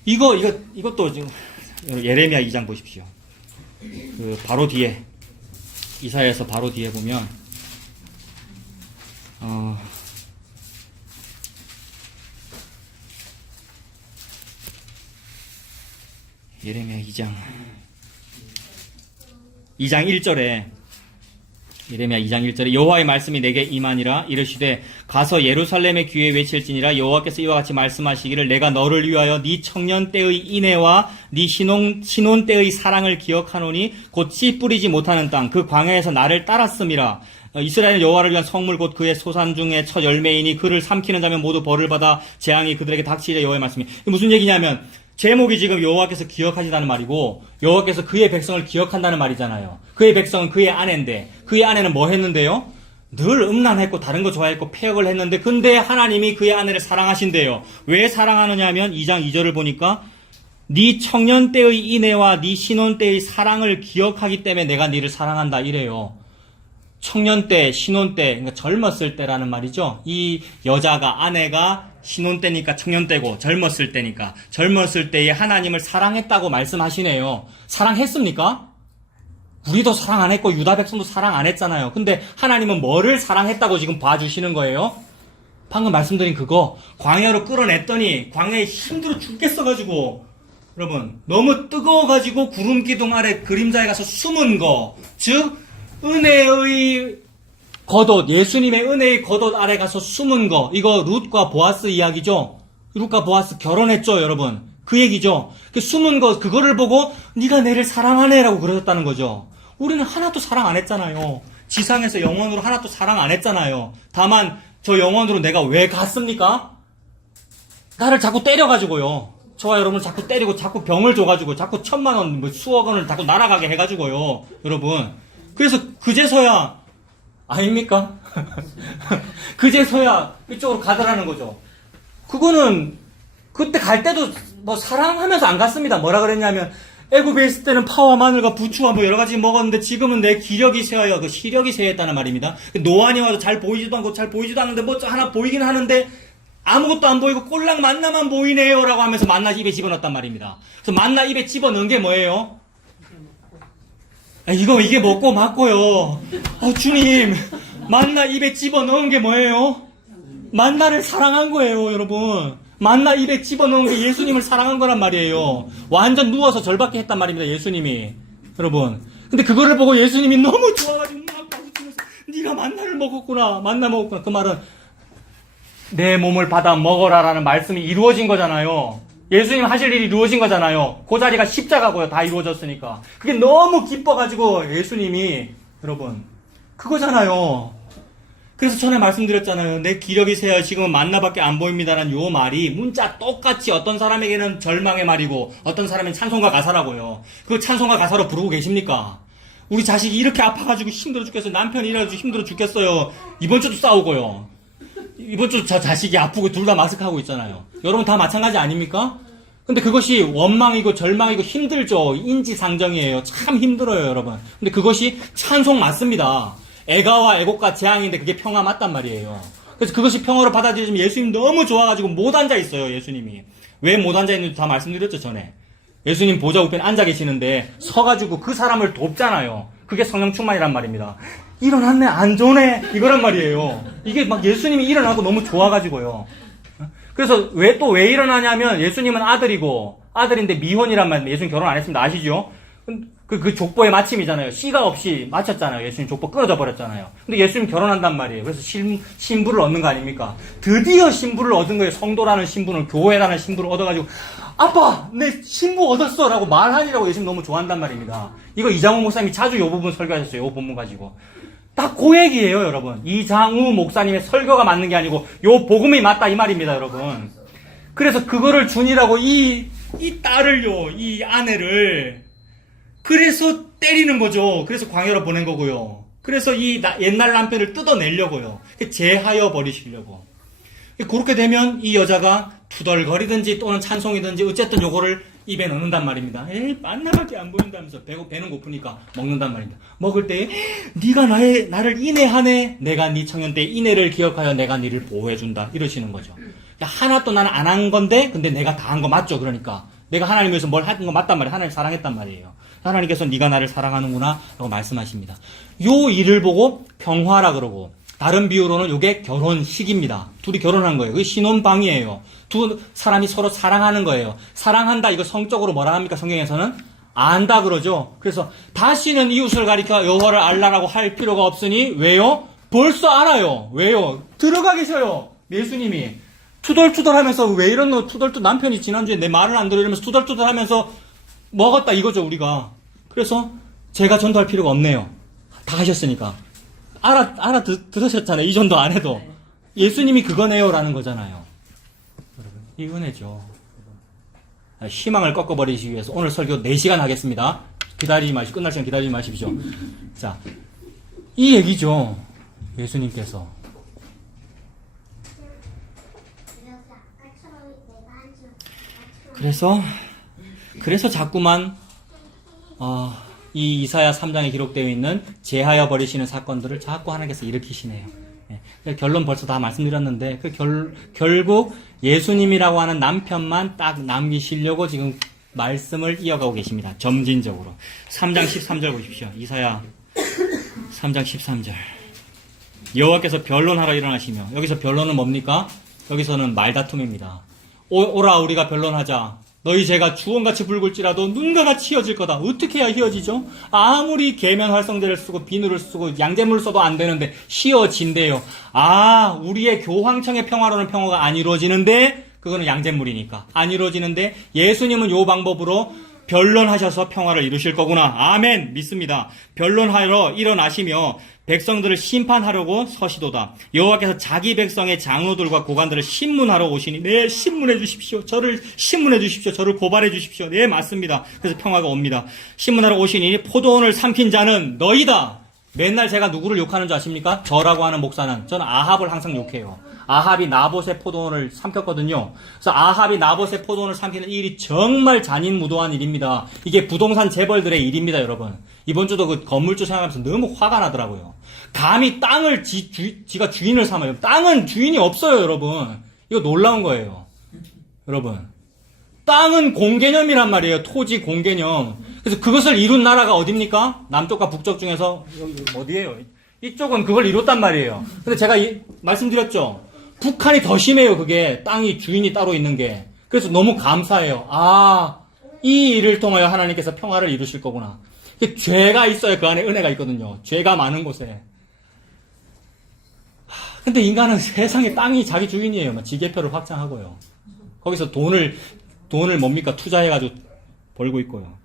이것도 지금 예레미야 2장 보십시오. 그 바로 뒤에, 이사야에서 바로 뒤에 보면 예레미야 2장 1절에, 예레미야 2장 1절에 여호와의 말씀이 내게 임하니라. 이르시되 가서 예루살렘의 귀에 외칠지니라. 여호와께서 이와 같이 말씀하시기를 내가 너를 위하여 네 청년 때의 인애와 네 신혼 때의 사랑을 기억하노니 곧 씨 뿌리지 못하는 땅 그 광야에서 나를 따랐음이라. 이스라엘은 여호와를 위한 성물 곧 그의 소산 중에 첫 열매이니 그를 삼키는 자면 모두 벌을 받아 재앙이 그들에게 닥치리라. 여호와의 말씀이. 무슨 얘기냐면 제목이 지금 여호와께서 기억하시다는 말이고, 여호와께서 그의 백성을 기억한다는 말이잖아요. 그의 백성은 그의 아내인데, 그의 아내는 뭐 했는데요? 늘 음란했고 다른 거 좋아했고 폐역을 했는데, 근데 하나님이 그의 아내를 사랑하신대요. 왜 사랑하느냐 하면 2장 2절을 보니까 네 청년 때의 인애와 네 신혼 때의 사랑을 기억하기 때문에 내가 네를 사랑한다 이래요. 청년 때, 신혼 때, 그러니까 젊었을 때라는 말이죠. 이 여자가, 아내가 신혼 때니까 청년 때고 젊었을 때니까 젊었을 때에 하나님을 사랑했다고 말씀하시네요. 사랑했습니까? 우리도 사랑 안 했고 유다 백성도 사랑 안 했잖아요. 근데 하나님은 뭐를 사랑했다고 지금 봐주시는 거예요? 방금 말씀드린 그거 광야로 끌어냈더니 광야에 힘들어 죽겠어가지고 여러분 너무 뜨거워가지고 구름 기둥 아래 그림자에 가서 숨은 거, 즉 은혜의 겉옷, 예수님의 은혜의 겉옷 아래 가서 숨은 거, 이거 룻과 보아스 이야기죠. 룻과 보아스 결혼했죠, 여러분. 그 얘기죠. 그 숨은 거, 그거를 보고 네가 내를 사랑하네라고 그러셨다는 거죠. 우리는 하나도 사랑 안 했잖아요. 지상에서 영원으로 하나도 사랑 안 했잖아요. 다만 저 영원으로 내가 왜 갔습니까? 나를 자꾸 때려가지고요. 저와 여러분을 자꾸 때리고 자꾸 병을 줘가지고 자꾸 1,000만 원, 뭐 수억 원을 자꾸 날아가게 해가지고요. 여러분. 그래서 그제서야 아닙니까? 그제서야 이쪽으로 가더라는 거죠. 그거는 그때 갈 때도 뭐 사랑하면서 안 갔습니다. 뭐라 그랬냐면 애굽에 있을 때는 파와 마늘과 부추와 뭐 여러 가지 먹었는데 지금은 내 기력이 쇠하여 그 시력이 쇠했다는 말입니다. 노안이 와도 잘 보이지도 않고 잘 보이지도 않는데 뭐 하나 보이긴 하는데 아무것도 안 보이고 꼴랑 만나만 보이네요 라고 하면서 만나 입에 집어넣었단 말입니다. 그래서 만나 입에 집어넣은 게 뭐예요? 이게 먹고 맞고요. 주님, 만나 입에 집어넣은 게 뭐예요? 만나를 사랑한 거예요, 여러분. 만나 입에 집어넣은 게 예수님을 사랑한 거란 말이에요. 완전 누워서 절받게 했단 말입니다, 예수님이. 여러분. 근데 그거를 보고 예수님이 너무 좋아가지고 막 박수치면서 네가 만나를 먹었구나, 만나 먹었구나. 그 말은 내 몸을 받아 먹어라라는 말씀이 이루어진 거잖아요. 예수님 하실 일이 이루어진 거잖아요. 그 자리가 십자가고요. 다 이루어졌으니까. 그게 너무 기뻐가지고 예수님이 여러분 그거잖아요. 그래서 전에 말씀드렸잖아요. 내 기력이 쇠하여 지금은 만나밖에 안 보입니다라는 요 말이 문자 똑같이 어떤 사람에게는 절망의 말이고 어떤 사람은 찬송가 가사라고요. 그걸 찬송가 가사로 부르고 계십니까? 우리 자식이 이렇게 아파가지고 힘들어 죽겠어요. 남편이 일해가지고 힘들어 죽겠어요. 이번 주도 싸우고요. 이번 주 저 자식이 아프고 둘 다 마스크하고 있잖아요. 여러분 다 마찬가지 아닙니까? 근데 그것이 원망이고 절망이고 힘들죠. 인지상정이에요. 참 힘들어요, 여러분. 근데 그것이 찬송 맞습니다. 애가와 애곡과 재앙인데 그게 평화 맞단 말이에요. 그래서 그것이 평화로 받아들여지면 예수님 너무 좋아가지고 못 앉아 있어요, 예수님이. 왜 못 앉아 있는지 다 말씀드렸죠, 전에. 예수님 보좌 우편에 앉아 계시는데 서가지고 그 사람을 돕잖아요. 그게 성령 충만이란 말입니다. 일어났네, 안 좋네, 이거란 말이에요. 이게 막 예수님이 일어나고 너무 좋아가지고요. 그래서 왜 일어나냐면 예수님은 아들인데 미혼이란 말입니다. 예수님 결혼 안 했습니다. 아시죠? 그 족보의 마침이잖아요. 씨가 없이 마쳤잖아요. 예수님 족보 끊어져 버렸잖아요. 근데 예수님 결혼한단 말이에요. 그래서 신부를 얻는 거 아닙니까? 드디어 신부를 얻은 거예요. 성도라는 신분을, 교회라는 신분을 얻어가지고 아빠, 내 신부 얻었어! 라고 말하니라고 예수님 너무 좋아한단 말입니다. 이거 이장우 목사님이 자주 이 부분 설교하셨어요. 이 본문 가지고. 딱 그 얘기예요, 여러분. 이장우 목사님의 설교가 맞는 게 아니고 요 복음이 맞다 이 말입니다, 여러분. 그래서 그거를 준이라고 이 딸을요, 이 아내를 그래서 때리는 거죠. 그래서 광야로 보낸 거고요. 그래서 이 옛날 남편을 뜯어내려고요. 제하여 버리시려고. 그렇게 되면 이 여자가 투덜거리든지 또는 찬송이든지 어쨌든 요거를 입에 넣는단 말입니다. 만나밖에 안 보인다면서 배는 고프니까 먹는단 말입니다. 먹을 때 네가 나를 인애하네. 내가 네 청년 때 인애를 기억하여 내가 네를 보호해준다. 이러시는 거죠. 하나도 나는 안 한 건데 근데 내가 다 한 거 맞죠. 그러니까 내가 하나님 위해서 뭘 한 거 맞단 말이에요. 하나님 사랑했단 말이에요. 하나님께서 네가 나를 사랑하는구나 라고 말씀하십니다. 요 일을 보고 평화라 그러고 다른 비유로는 이게 결혼식입니다. 둘이 결혼한 거예요. 그게 신혼방이에요. 두 사람이 서로 사랑하는 거예요. 사랑한다 이거 성적으로 뭐라 합니까? 성경에서는 안다 그러죠. 그래서 다시는 이웃을 가리켜 여호와를 알라라고 할 필요가 없으니 왜요? 벌써 알아요. 왜요? 들어가 계셔요. 예수님이 투덜투덜하면서 왜 이런 너 투덜투덜 남편이 지난주에 내 말을 안 들어 이러면서 투덜투덜하면서 먹었다 이거죠 우리가. 그래서 제가 전도할 필요가 없네요. 다 하셨으니까. 들으셨잖아요. 이 정도 안 해도. 예수님이 그거네요라는 거잖아요. 여러분, 이 은혜죠. 희망을 꺾어버리시기 위해서 오늘 설교 4시간 하겠습니다. 기다리지 마시고, 끝날 시간 기다리지 마십시오. 자, 이 얘기죠. 예수님께서. 그래서 그래서 자꾸만 이 이사야 3장에 기록되어 있는 제하여 버리시는 사건들을 자꾸 하나님께서 일으키시네요. 예. 결론 벌써 다 말씀드렸는데 결국 예수님이라고 하는 남편만 딱 남기시려고 지금 말씀을 이어가고 계십니다. 점진적으로. 3장 13절 보십시오. 이사야 3장 13절. 여호와께서 변론하러 일어나시며, 여기서 변론은 뭡니까? 여기서는 말다툼입니다. 오라 우리가 변론하자. 너희 죄가 주홍같이 붉을지라도 눈과 같이 휘어질 거다. 어떻게 해야 휘어지죠? 아무리 계면 활성제를 쓰고 비누를 쓰고 양잿물을 써도 안 되는데 휘어진대요. 우리의 교황청의 평화로는 평화가 안 이루어지는데, 그거는 양잿물이니까 안 이루어지는데 예수님은 요 방법으로 변론하셔서 평화를 이루실 거구나. 아멘. 믿습니다. 변론하러 일어나시며 백성들을 심판하려고 서시도다. 여호와께서 자기 백성의 장로들과 고관들을 신문하러 오시니, 네, 신문해 주십시오. 저를 신문해 주십시오. 저를 고발해 주십시오. 네, 맞습니다. 그래서 평화가 옵니다. 신문하러 오시니 포도원을 삼킨 자는 너희다. 맨날 제가 누구를 욕하는 줄 아십니까? 저라고 하는 목사는, 저는 아합을 항상 욕해요. 아합이 나봇의 포도원을 삼켰거든요. 그래서 아합이 나봇의 포도원을 삼키는 일이 정말 잔인무도한 일입니다. 이게 부동산 재벌들의 일입니다, 여러분. 이번 주도 그 건물주 생각하면서 너무 화가 나더라고요. 감히 땅을 지가 주인을 삼아요. 땅은 주인이 없어요, 여러분. 이거 놀라운 거예요. 여러분. 땅은 공개념이란 말이에요. 토지 공개념. 그래서 그것을 이룬 나라가 어딥니까? 남쪽과 북쪽 중에서 여기 어디예요? 이쪽은 그걸 이뤘단 말이에요. 근데 제가 말씀드렸죠. 북한이 더 심해요. 그게 땅이 주인이 따로 있는 게. 그래서 너무 감사해요. 이 일을 통하여 하나님께서 평화를 이루실 거구나. 죄가 있어야 그 안에 은혜가 있거든요. 죄가 많은 곳에. 근데 인간은 세상에 땅이 자기 주인이에요. 지게표를 확장하고요. 거기서 돈을 뭡니까? 투자해가지고 벌고 있고요.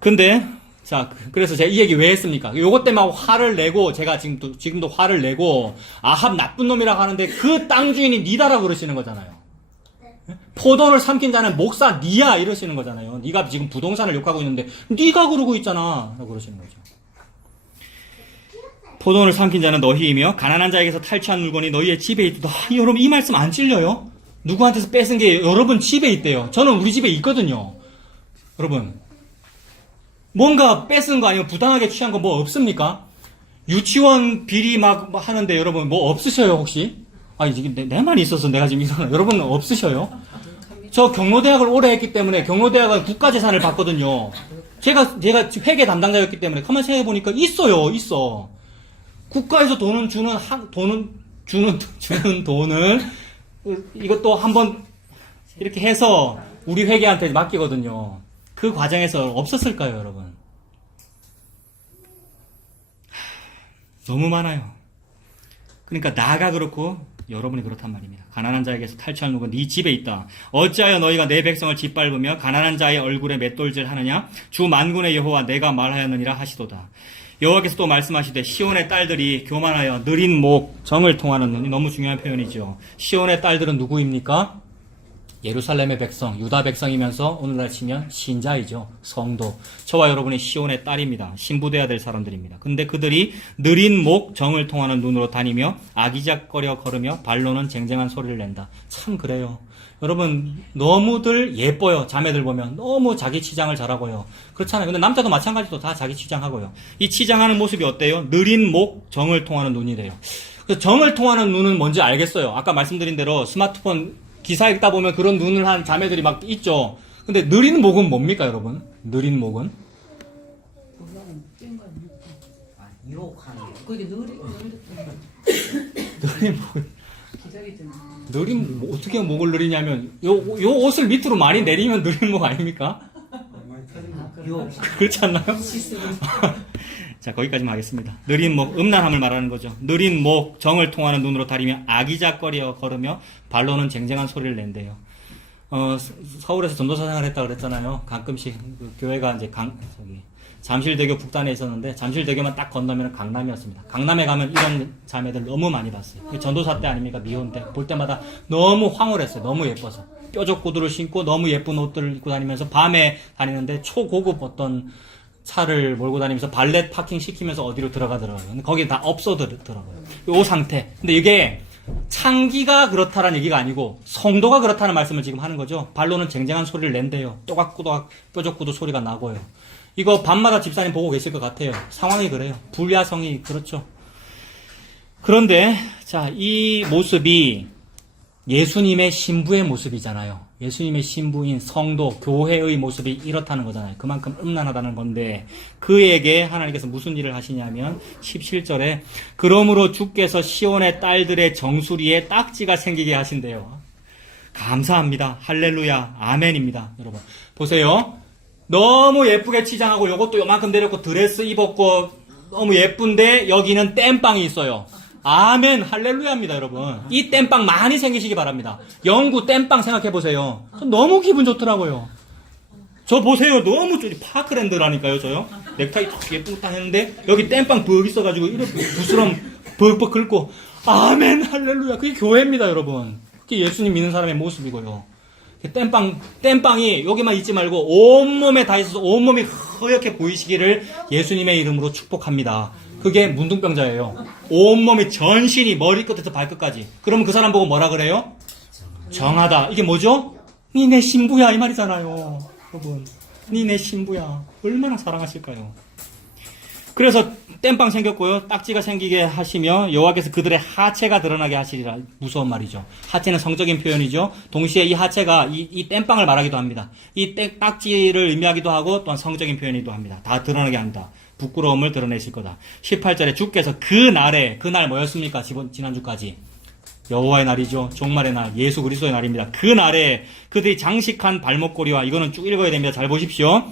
근데, 자, 그래서 제가 이 얘기 왜 했습니까? 요것 때문에 화를 내고, 제가 지금도 화를 내고, 아합 나쁜 놈이라고 하는데 그 땅 주인이 니다라고 그러시는 거잖아요. 포도를 삼킨 자는 목사 니야 이러시는 거잖아요. 니가 지금 부동산을 욕하고 있는데 니가 그러고 있잖아 라고 그러시는 거죠. 포도원을 삼킨 자는 너희이며 가난한 자에게서 탈취한 물건이 너희의 집에 있다. 여러분 이 말씀 안 찔려요? 누구한테서 뺏은 게 여러분 집에 있대요. 저는 우리 집에 있거든요. 여러분 뭔가 뺏은 거 아니면 부당하게 취한 거 뭐 없습니까? 유치원 비리 막 하는데 여러분 뭐 없으셔요 혹시? 지금 내만 있어서 내가 지금 이상한. 여러분 없으셔요? 저 경로대학을 오래 했기 때문에 경로대학은 국가재산을 받거든요. 제가 회계 담당자였기 때문에 가만 생각해보니까 있어. 국가에서 주는 돈을 이것도 한번 이렇게 해서 우리 회계한테 맡기거든요. 그 과정에서 없었을까요, 여러분? 너무 많아요. 그러니까 나가 그렇고 여러분이 그렇단 말입니다. 가난한 자에게서 탈취할 누가 네 집에 있다. 어찌하여 너희가 내 백성을 짓밟으며 가난한 자의 얼굴에 맷돌질 하느냐? 주 만군의 여호와 내가 말하였느니라 하시도다. 여호와께서 또 말씀하시되 시온의 딸들이 교만하여 느린 목 정을 통하는 눈이 너무 중요한 표현이죠. 시온의 딸들은 누구입니까? 예루살렘의 백성, 유다 백성이면서 오늘날 치면 신자이죠. 성도. 저와 여러분이 시온의 딸입니다. 신부돼야 될 사람들입니다. 근데 그들이 느린 목 정을 통하는 눈으로 다니며 아기작거려 걸으며 발로는 쟁쟁한 소리를 낸다. 참 그래요. 여러분 너무들 예뻐요. 자매들 보면 너무 자기 치장을 잘하고요. 그렇잖아요. 근데 남자도 마찬가지로 다 자기 치장하고요. 이 치장하는 모습이 어때요? 느린 목 정을 통하는 눈이래요. 그래서 정을 통하는 눈은 뭔지 알겠어요. 아까 말씀드린 대로 스마트폰 기사 읽다 보면 그런 눈을 한 자매들이 막 있죠. 근데 느린 목은 뭡니까, 여러분? 느린 목은? 유혹하는 거. 그게 느린 느린 목, 어떻게 목을 느리냐면, 요 옷을 밑으로 많이 내리면 느린 목 아닙니까? 그렇지 않나요? 자, 거기까지만 하겠습니다. 느린 목, 음란함을 말하는 거죠. 느린 목, 정을 통하는 눈으로 다니며 아기작거려 걸으며 발로는 쟁쟁한 소리를 낸대요. 서울에서 전도사 생활을 했다고 그랬잖아요. 가끔씩 그 교회가 이제 잠실대교 북단에 있었는데 잠실대교만 딱 건너면 강남이었습니다. 강남에 가면 이런 자매들 너무 많이 봤어요. 전도사 때 아닙니까? 미혼 때. 볼 때마다 너무 황홀했어요. 너무 예뻐서. 뾰족 구두를 신고 너무 예쁜 옷들을 입고 다니면서 밤에 다니는데 초고급 어떤 차를 몰고 다니면서 발렛 파킹 시키면서 어디로 들어가더라고요. 근데 거기 다 없어더라고요. 이 상태. 근데 이게 창기가 그렇다라는 얘기가 아니고 성도가 그렇다는 말씀을 지금 하는 거죠. 발로는 쟁쟁한 소리를 낸대요. 또각또각 뾰족구도 소리가 나고요. 이거 밤마다 집사님 보고 계실 것 같아요. 상황이 그래요. 불야성이 그렇죠. 그런데 자, 이 모습이 예수님의 신부의 모습이잖아요. 예수님의 신부인 성도, 교회의 모습이 이렇다는 거잖아요. 그만큼 음란하다는 건데 그에게 하나님께서 무슨 일을 하시냐면 17절에 그러므로 주께서 시온의 딸들의 정수리에 딱지가 생기게 하신대요. 감사합니다. 할렐루야. 아멘입니다. 여러분 보세요. 너무 예쁘게 치장하고 요것도 요만큼 내렸고 드레스 입었고 너무 예쁜데 여기는 땜빵이 있어요. 아멘, 할렐루야입니다, 여러분. 이 땜빵 많이 생기시기 바랍니다. 영구 땜빵 생각해보세요. 너무 기분 좋더라고요. 저 보세요. 너무 파크랜드라니까요, 저요. 넥타이 예쁘게 딱 했는데, 여기 땜빵 벅 있어가지고, 이렇게 부스럼 벅벅 긁고, 아멘, 할렐루야. 그게 교회입니다, 여러분. 그게 예수님 믿는 사람의 모습이고요. 땜빵이 여기만 있지 말고, 온몸에 다 있어서 온몸이 허옇게 보이시기를 예수님의 이름으로 축복합니다. 그게 문둥병자예요. 온몸이 전신이 머리끝에서 발끝까지. 그러면 그 사람 보고 뭐라 그래요? 정하다. 이게 뭐죠? 니 내 신부야 이 말이잖아요. 여러분, 니 내 신부야. 얼마나 사랑하실까요? 그래서 땜빵 생겼고요. 딱지가 생기게 하시며 여호와께서 그들의 하체가 드러나게 하시리라. 무서운 말이죠. 하체는 성적인 표현이죠. 동시에 이 하체가 이 땜빵을 말하기도 합니다. 이 딱지를 의미하기도 하고 또한 성적인 표현이기도 합니다. 다 드러나게 한다. 부끄러움을 드러내실 거다. 18절에 주께서 그날 뭐였습니까? 지난주까지. 여호와의 날이죠. 종말의 날, 예수 그리스도의 날입니다. 그 날에 그들이 장식한 발목걸이와, 이거는 쭉 읽어야 됩니다. 잘 보십시오.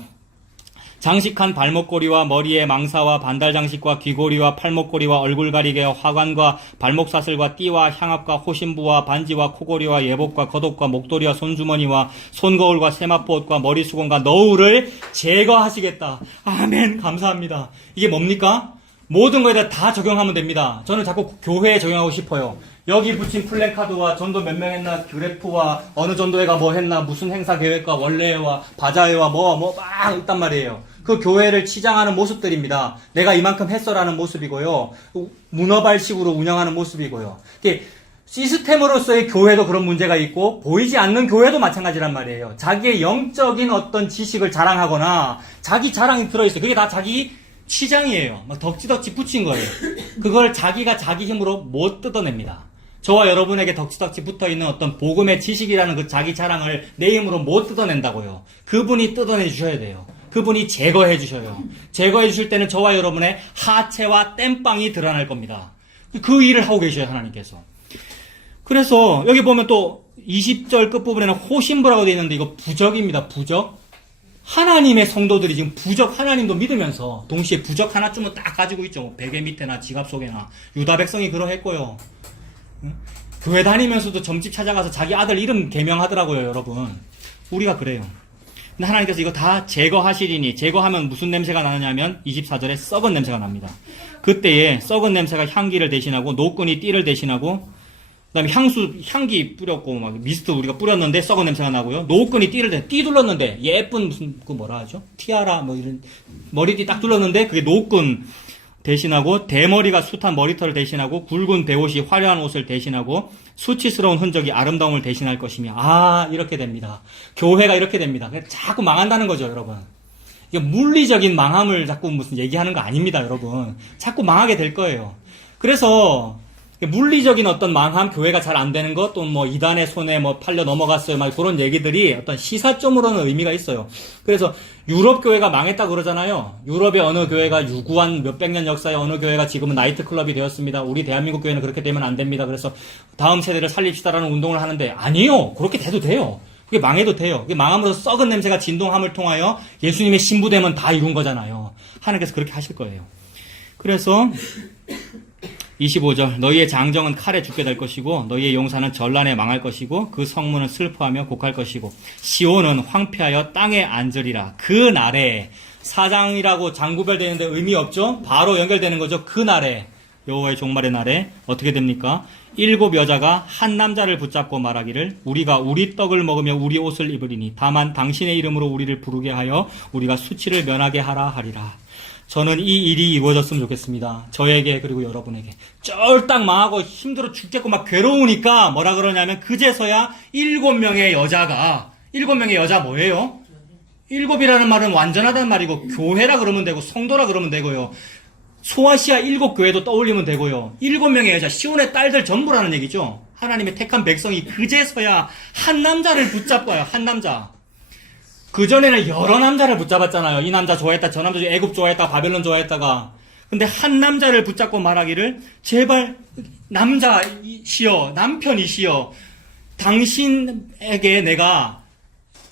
장식한 발목걸이와 머리에 망사와 반달 장식과 귀고리와 팔목걸이와 얼굴 가리개와 화관과 발목 사슬과 띠와 향압과 호신부와 반지와 코고리와 예복과 겉옷과 목도리와 손주머니와 손거울과 세마포옷과 머리수건과 너울을 제거하시겠다. 아멘. 감사합니다. 이게 뭡니까? 모든 거에다 다 적용하면 됩니다. 저는 자꾸 교회에 적용하고 싶어요. 여기 붙인 플랜카드와 전도 몇 명 했나, 그래프와 어느 전도회가 뭐 했나, 무슨 행사 계획과 원래와 바자회와 막 있단 말이에요. 그 교회를 치장하는 모습들입니다. 내가 이만큼 했어라는 모습이고요. 문어발식으로 운영하는 모습이고요. 시스템으로서의 교회도 그런 문제가 있고 보이지 않는 교회도 마찬가지란 말이에요. 자기의 영적인 어떤 지식을 자랑하거나 자기 자랑이 들어있어요. 그게 다 자기 치장이에요. 막 덕지덕지 붙인 거예요. 그걸 자기가 자기 힘으로 못 뜯어냅니다. 저와 여러분에게 덕지덕지 붙어있는 어떤 복음의 지식이라는 그 자기 자랑을 내 힘으로 못 뜯어낸다고요. 그분이 뜯어내 주셔야 돼요. 그분이 제거해 주셔요. 제거해 주실 때는 저와 여러분의 하체와 땜빵이 드러날 겁니다. 그 일을 하고 계셔요, 하나님께서. 그래서 여기 보면 또 20절 끝부분에는 호신부라고 되어 있는데 이거 부적입니다. 부적. 하나님의 성도들이 지금 부적 하나님도 믿으면서 동시에 부적 하나쯤은 딱 가지고 있죠. 베개 밑에나 지갑 속에나. 유다 백성이 그러했고요. 교회 다니면서도 점집 찾아가서 자기 아들 이름 개명하더라고요, 여러분. 우리가 그래요. 근데 하나님께서 이거 다 제거하시리니, 제거하면 무슨 냄새가 나느냐면 24절에 썩은 냄새가 납니다. 그때에 썩은 냄새가 향기를 대신하고 노끈이 띠를 대신하고 그다음에 향기 뿌렸고 막 미스트 우리가 뿌렸는데 썩은 냄새가 나고요. 노끈이 띠 둘렀는데 예쁜 무슨 그 뭐라 하죠? 티아라 뭐 이런 머리띠 딱 둘렀는데 그게 노끈 대신하고 대머리가 숱한 머리털을 대신하고 굵은 베옷이 화려한 옷을 대신하고 수치스러운 흔적이 아름다움을 대신할 것이며 이렇게 됩니다. 교회가 이렇게 됩니다. 자꾸 망한다는 거죠, 여러분. 이게 물리적인 망함을 자꾸 무슨 얘기하는 거 아닙니다, 여러분. 자꾸 망하게 될 거예요. 그래서 물리적인 어떤 망함, 교회가 잘 안 되는 것, 또 뭐 이단의 손에 뭐 팔려 넘어갔어요, 막 그런 얘기들이 어떤 시사점으로는 의미가 있어요. 그래서 유럽 교회가 망했다 그러잖아요. 유럽의 어느 교회가 유구한 몇백 년 역사의 어느 교회가 지금은 나이트클럽이 되었습니다. 우리 대한민국 교회는 그렇게 되면 안 됩니다. 그래서 다음 세대를 살립시다라는 운동을 하는데 아니요, 그렇게 돼도 돼요. 그게 망해도 돼요. 그게 망함으로써 썩은 냄새가 진동함을 통하여 예수님의 신부됨은 다 이룬 거잖아요. 하나님께서 그렇게 하실 거예요. 그래서 25절 너희의 장정은 칼에 죽게 될 것이고 너희의 용사는 전란에 망할 것이고 그 성문은 슬퍼하며 곡할 것이고 시온은 황폐하여 땅에 앉으리라. 그 날에 사장이라고 장구별되는데 의미 없죠? 바로 연결되는 거죠. 그 날에 여호와의 종말의 날에 어떻게 됩니까? 7 여자가 한 남자를 붙잡고 말하기를 우리가 우리 떡을 먹으며 우리 옷을 입으리니 다만 당신의 이름으로 우리를 부르게 하여 우리가 수치를 면하게 하라 하리라. 저는 이 일이 이루어졌으면 좋겠습니다. 저에게 그리고 여러분에게. 쫄딱 망하고 힘들어 죽겠고 막 괴로우니까 뭐라 그러냐면 그제서야 7명의 여자 뭐예요? 7이라는 말은 완전하다는 말이고 교회라 그러면 되고 성도라 그러면 되고요. 소아시아 7교회도 떠올리면 되고요. 7명의 여자, 시온의 딸들 전부라는 얘기죠. 하나님의 택한 백성이 그제서야 한 남자를 붙잡아요. 한 남자. 그전에는 여러 남자를 붙잡았잖아요. 이 남자 좋아했다, 저 남자 애굽 좋아했다, 바벨론 좋아했다가. 근데 한 남자를 붙잡고 말하기를 제발 남자시여, 남편이시여, 당신에게 내가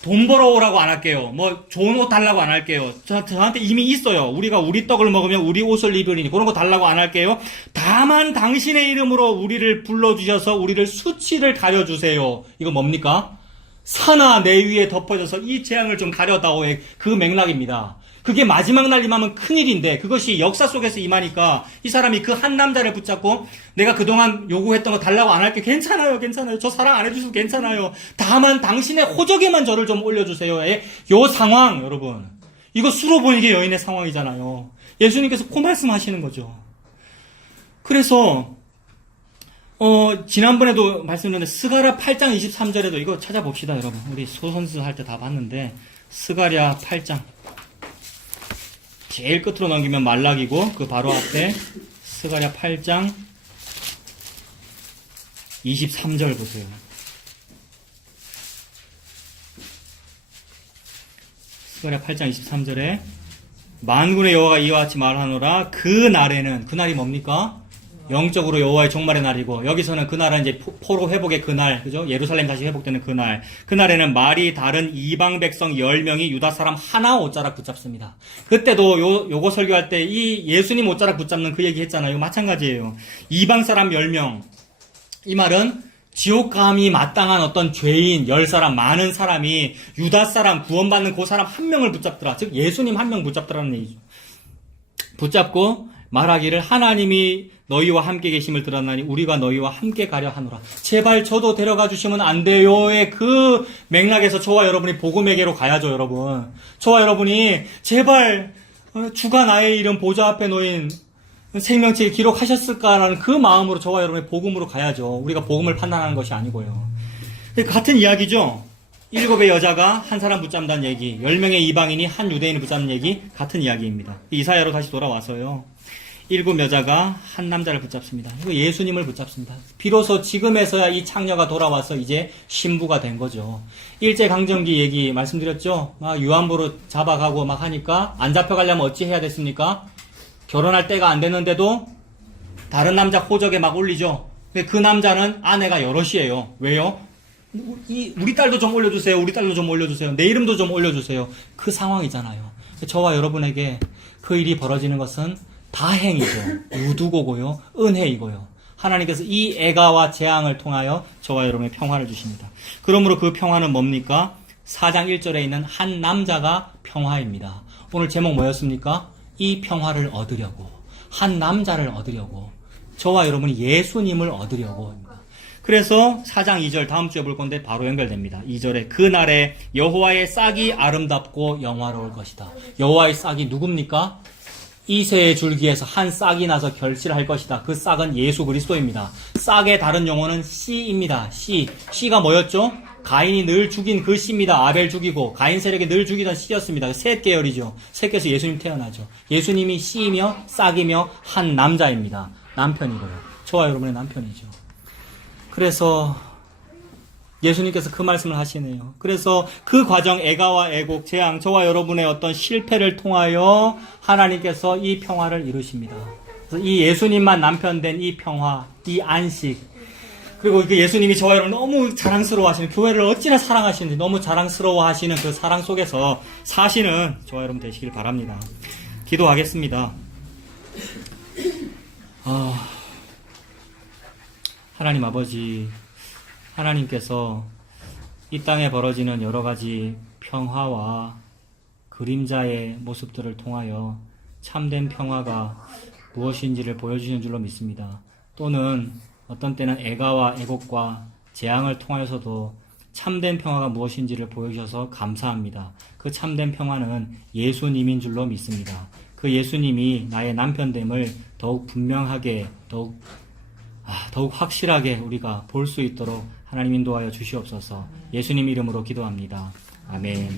돈 벌어오라고 안 할게요. 뭐 좋은 옷 달라고 안 할게요. 저한테 이미 있어요. 우리가 우리 떡을 먹으면 우리 옷을 입으리니 그런 거 달라고 안 할게요. 다만 당신의 이름으로 우리를 불러주셔서 우리를 수치를 가려주세요. 이거 뭡니까? 사나 내 위에 덮어져서 이 재앙을 좀 가려다오의 그 맥락입니다. 그게 마지막 날림하면 큰일인데 그것이 역사 속에서 임하니까 이 사람이 그 한 남자를 붙잡고 내가 그동안 요구했던 거 달라고 안 할게. 괜찮아요. 저 사랑 안 해주셔도 괜찮아요. 다만 당신의 호적에만 저를 좀 올려주세요. 요 상황 여러분, 이거 수로 보니 게 여인의 상황이잖아요. 예수님께서 그 말씀하시는 거죠. 그래서 지난번에도 말씀드렸는데 스가랴 8장 23절에도 이거 찾아봅시다. 여러분, 우리 소선수 할 때 다 봤는데 스가랴 8장 제일 끝으로 넘기면 말라기고 그 바로 앞에 스가랴 8장 23절 보세요. 스가랴 8장 23절에 만군의 여호와가 이와 같이 말하노라. 그 날에는, 그날이 뭡니까? 영적으로 여호와의 종말의 날이고, 여기서는 그날은 이제 포로 회복의 그날, 그죠? 예루살렘 다시 회복되는 그날. 그날에는 말이 다른 이방 백성 10명이 유다 사람 하나 옷자락 붙잡습니다. 그때도 요거 설교할 때 이 예수님 옷자락 붙잡는 그 얘기 했잖아요. 마찬가지예요. 이방 사람 10명. 이 말은 지옥감이 마땅한 어떤 죄인 10사람, 많은 사람이 유다 사람, 구원받는 그 사람 한 명을 붙잡더라. 즉 예수님 한 명 붙잡더라는 얘기죠. 붙잡고 말하기를 하나님이 너희와 함께 계심을 들었나니 우리가 너희와 함께 가려 하노라. 제발 저도 데려가 주시면 안 돼요의 그 맥락에서 저와 여러분이 복음에게로 가야죠. 여러분, 저와 여러분이 제발 주가 나의 이름 보좌 앞에 놓인 생명책에 기록하셨을까라는 그 마음으로 저와 여러분의 복음으로 가야죠. 우리가 복음을 판단하는 것이 아니고요. 같은 이야기죠. 7의 여자가 한 사람 붙잡는다는 얘기, 10명의 이방인이 한 유대인을 붙잡는 얘기, 같은 이야기입니다. 이사야로 다시 돌아와서요. 7 여자가 한 남자를 붙잡습니다. 그리고 예수님을 붙잡습니다. 비로소 지금에서야 이 창녀가 돌아와서 이제 신부가 된 거죠. 일제강점기 얘기 말씀드렸죠. 막 유한부로 잡아가고 막 하니까 안 잡혀가려면 어찌 해야 됐습니까? 결혼할 때가 안 됐는데도 다른 남자 호적에 막 올리죠. 근데 그 남자는 아내가 여럿이에요. 왜요? 우리 딸도 좀 올려주세요. 우리 딸도 좀 올려주세요. 내 이름도 좀 올려주세요. 그 상황이잖아요. 저와 여러분에게 그 일이 벌어지는 것은 다행이죠. 유두고고요. 은혜이고요. 하나님께서 이 애가와 재앙을 통하여 저와 여러분의 평화를 주십니다. 그러므로 그 평화는 뭡니까? 4장 1절에 있는 한 남자가 평화입니다. 오늘 제목 뭐였습니까? 이 평화를 얻으려고, 한 남자를 얻으려고, 저와 여러분이 예수님을 얻으려고 합니다. 그래서 4장 2절 다음 주에 볼 건데 바로 연결됩니다. 2절에 그날에 여호와의 싹이 아름답고 영화로울 것이다. 여호와의 싹이 누굽니까? 이새의 줄기에서 한 싹이 나서 결실할 것이다. 그 싹은 예수 그리스도입니다. 싹의 다른 용어는 씨입니다. 씨가 뭐였죠? 가인이 늘 죽인 그 씨입니다. 아벨 죽이고 가인 세력이 늘 죽이던 씨였습니다. 셋 계열이죠. 셋께서 예수님 태어나죠. 예수님이 씨이며 싹이며 한 남자입니다. 남편이고요. 저와 여러분의 남편이죠. 그래서 예수님께서 그 말씀을 하시네요. 그래서 그 과정, 애가와 애곡, 재앙, 저와 여러분의 어떤 실패를 통하여 하나님께서 이 평화를 이루십니다. 그래서 이 예수님만 남편 된 이 평화, 이 안식, 그리고 그 예수님이 저와 여러분 너무 자랑스러워 하시는, 교회를 어찌나 사랑하시는지 너무 자랑스러워 하시는 그 사랑 속에서 사시는 저와 여러분 되시길 바랍니다. 기도하겠습니다. 하나님 아버지, 하나님께서 이 땅에 벌어지는 여러 가지 평화와 그림자의 모습들을 통하여 참된 평화가 무엇인지를 보여주시는 줄로 믿습니다. 또는 어떤 때는 애가와 애곡과 재앙을 통하여서도 참된 평화가 무엇인지를 보여주셔서 감사합니다. 그 참된 평화는 예수님인 줄로 믿습니다. 그 예수님이 나의 남편됨을 더욱 분명하게, 더욱 확실하게 우리가 볼 수 있도록 하나님 인도하여 주시옵소서. 예수님 이름으로 기도합니다. 아멘.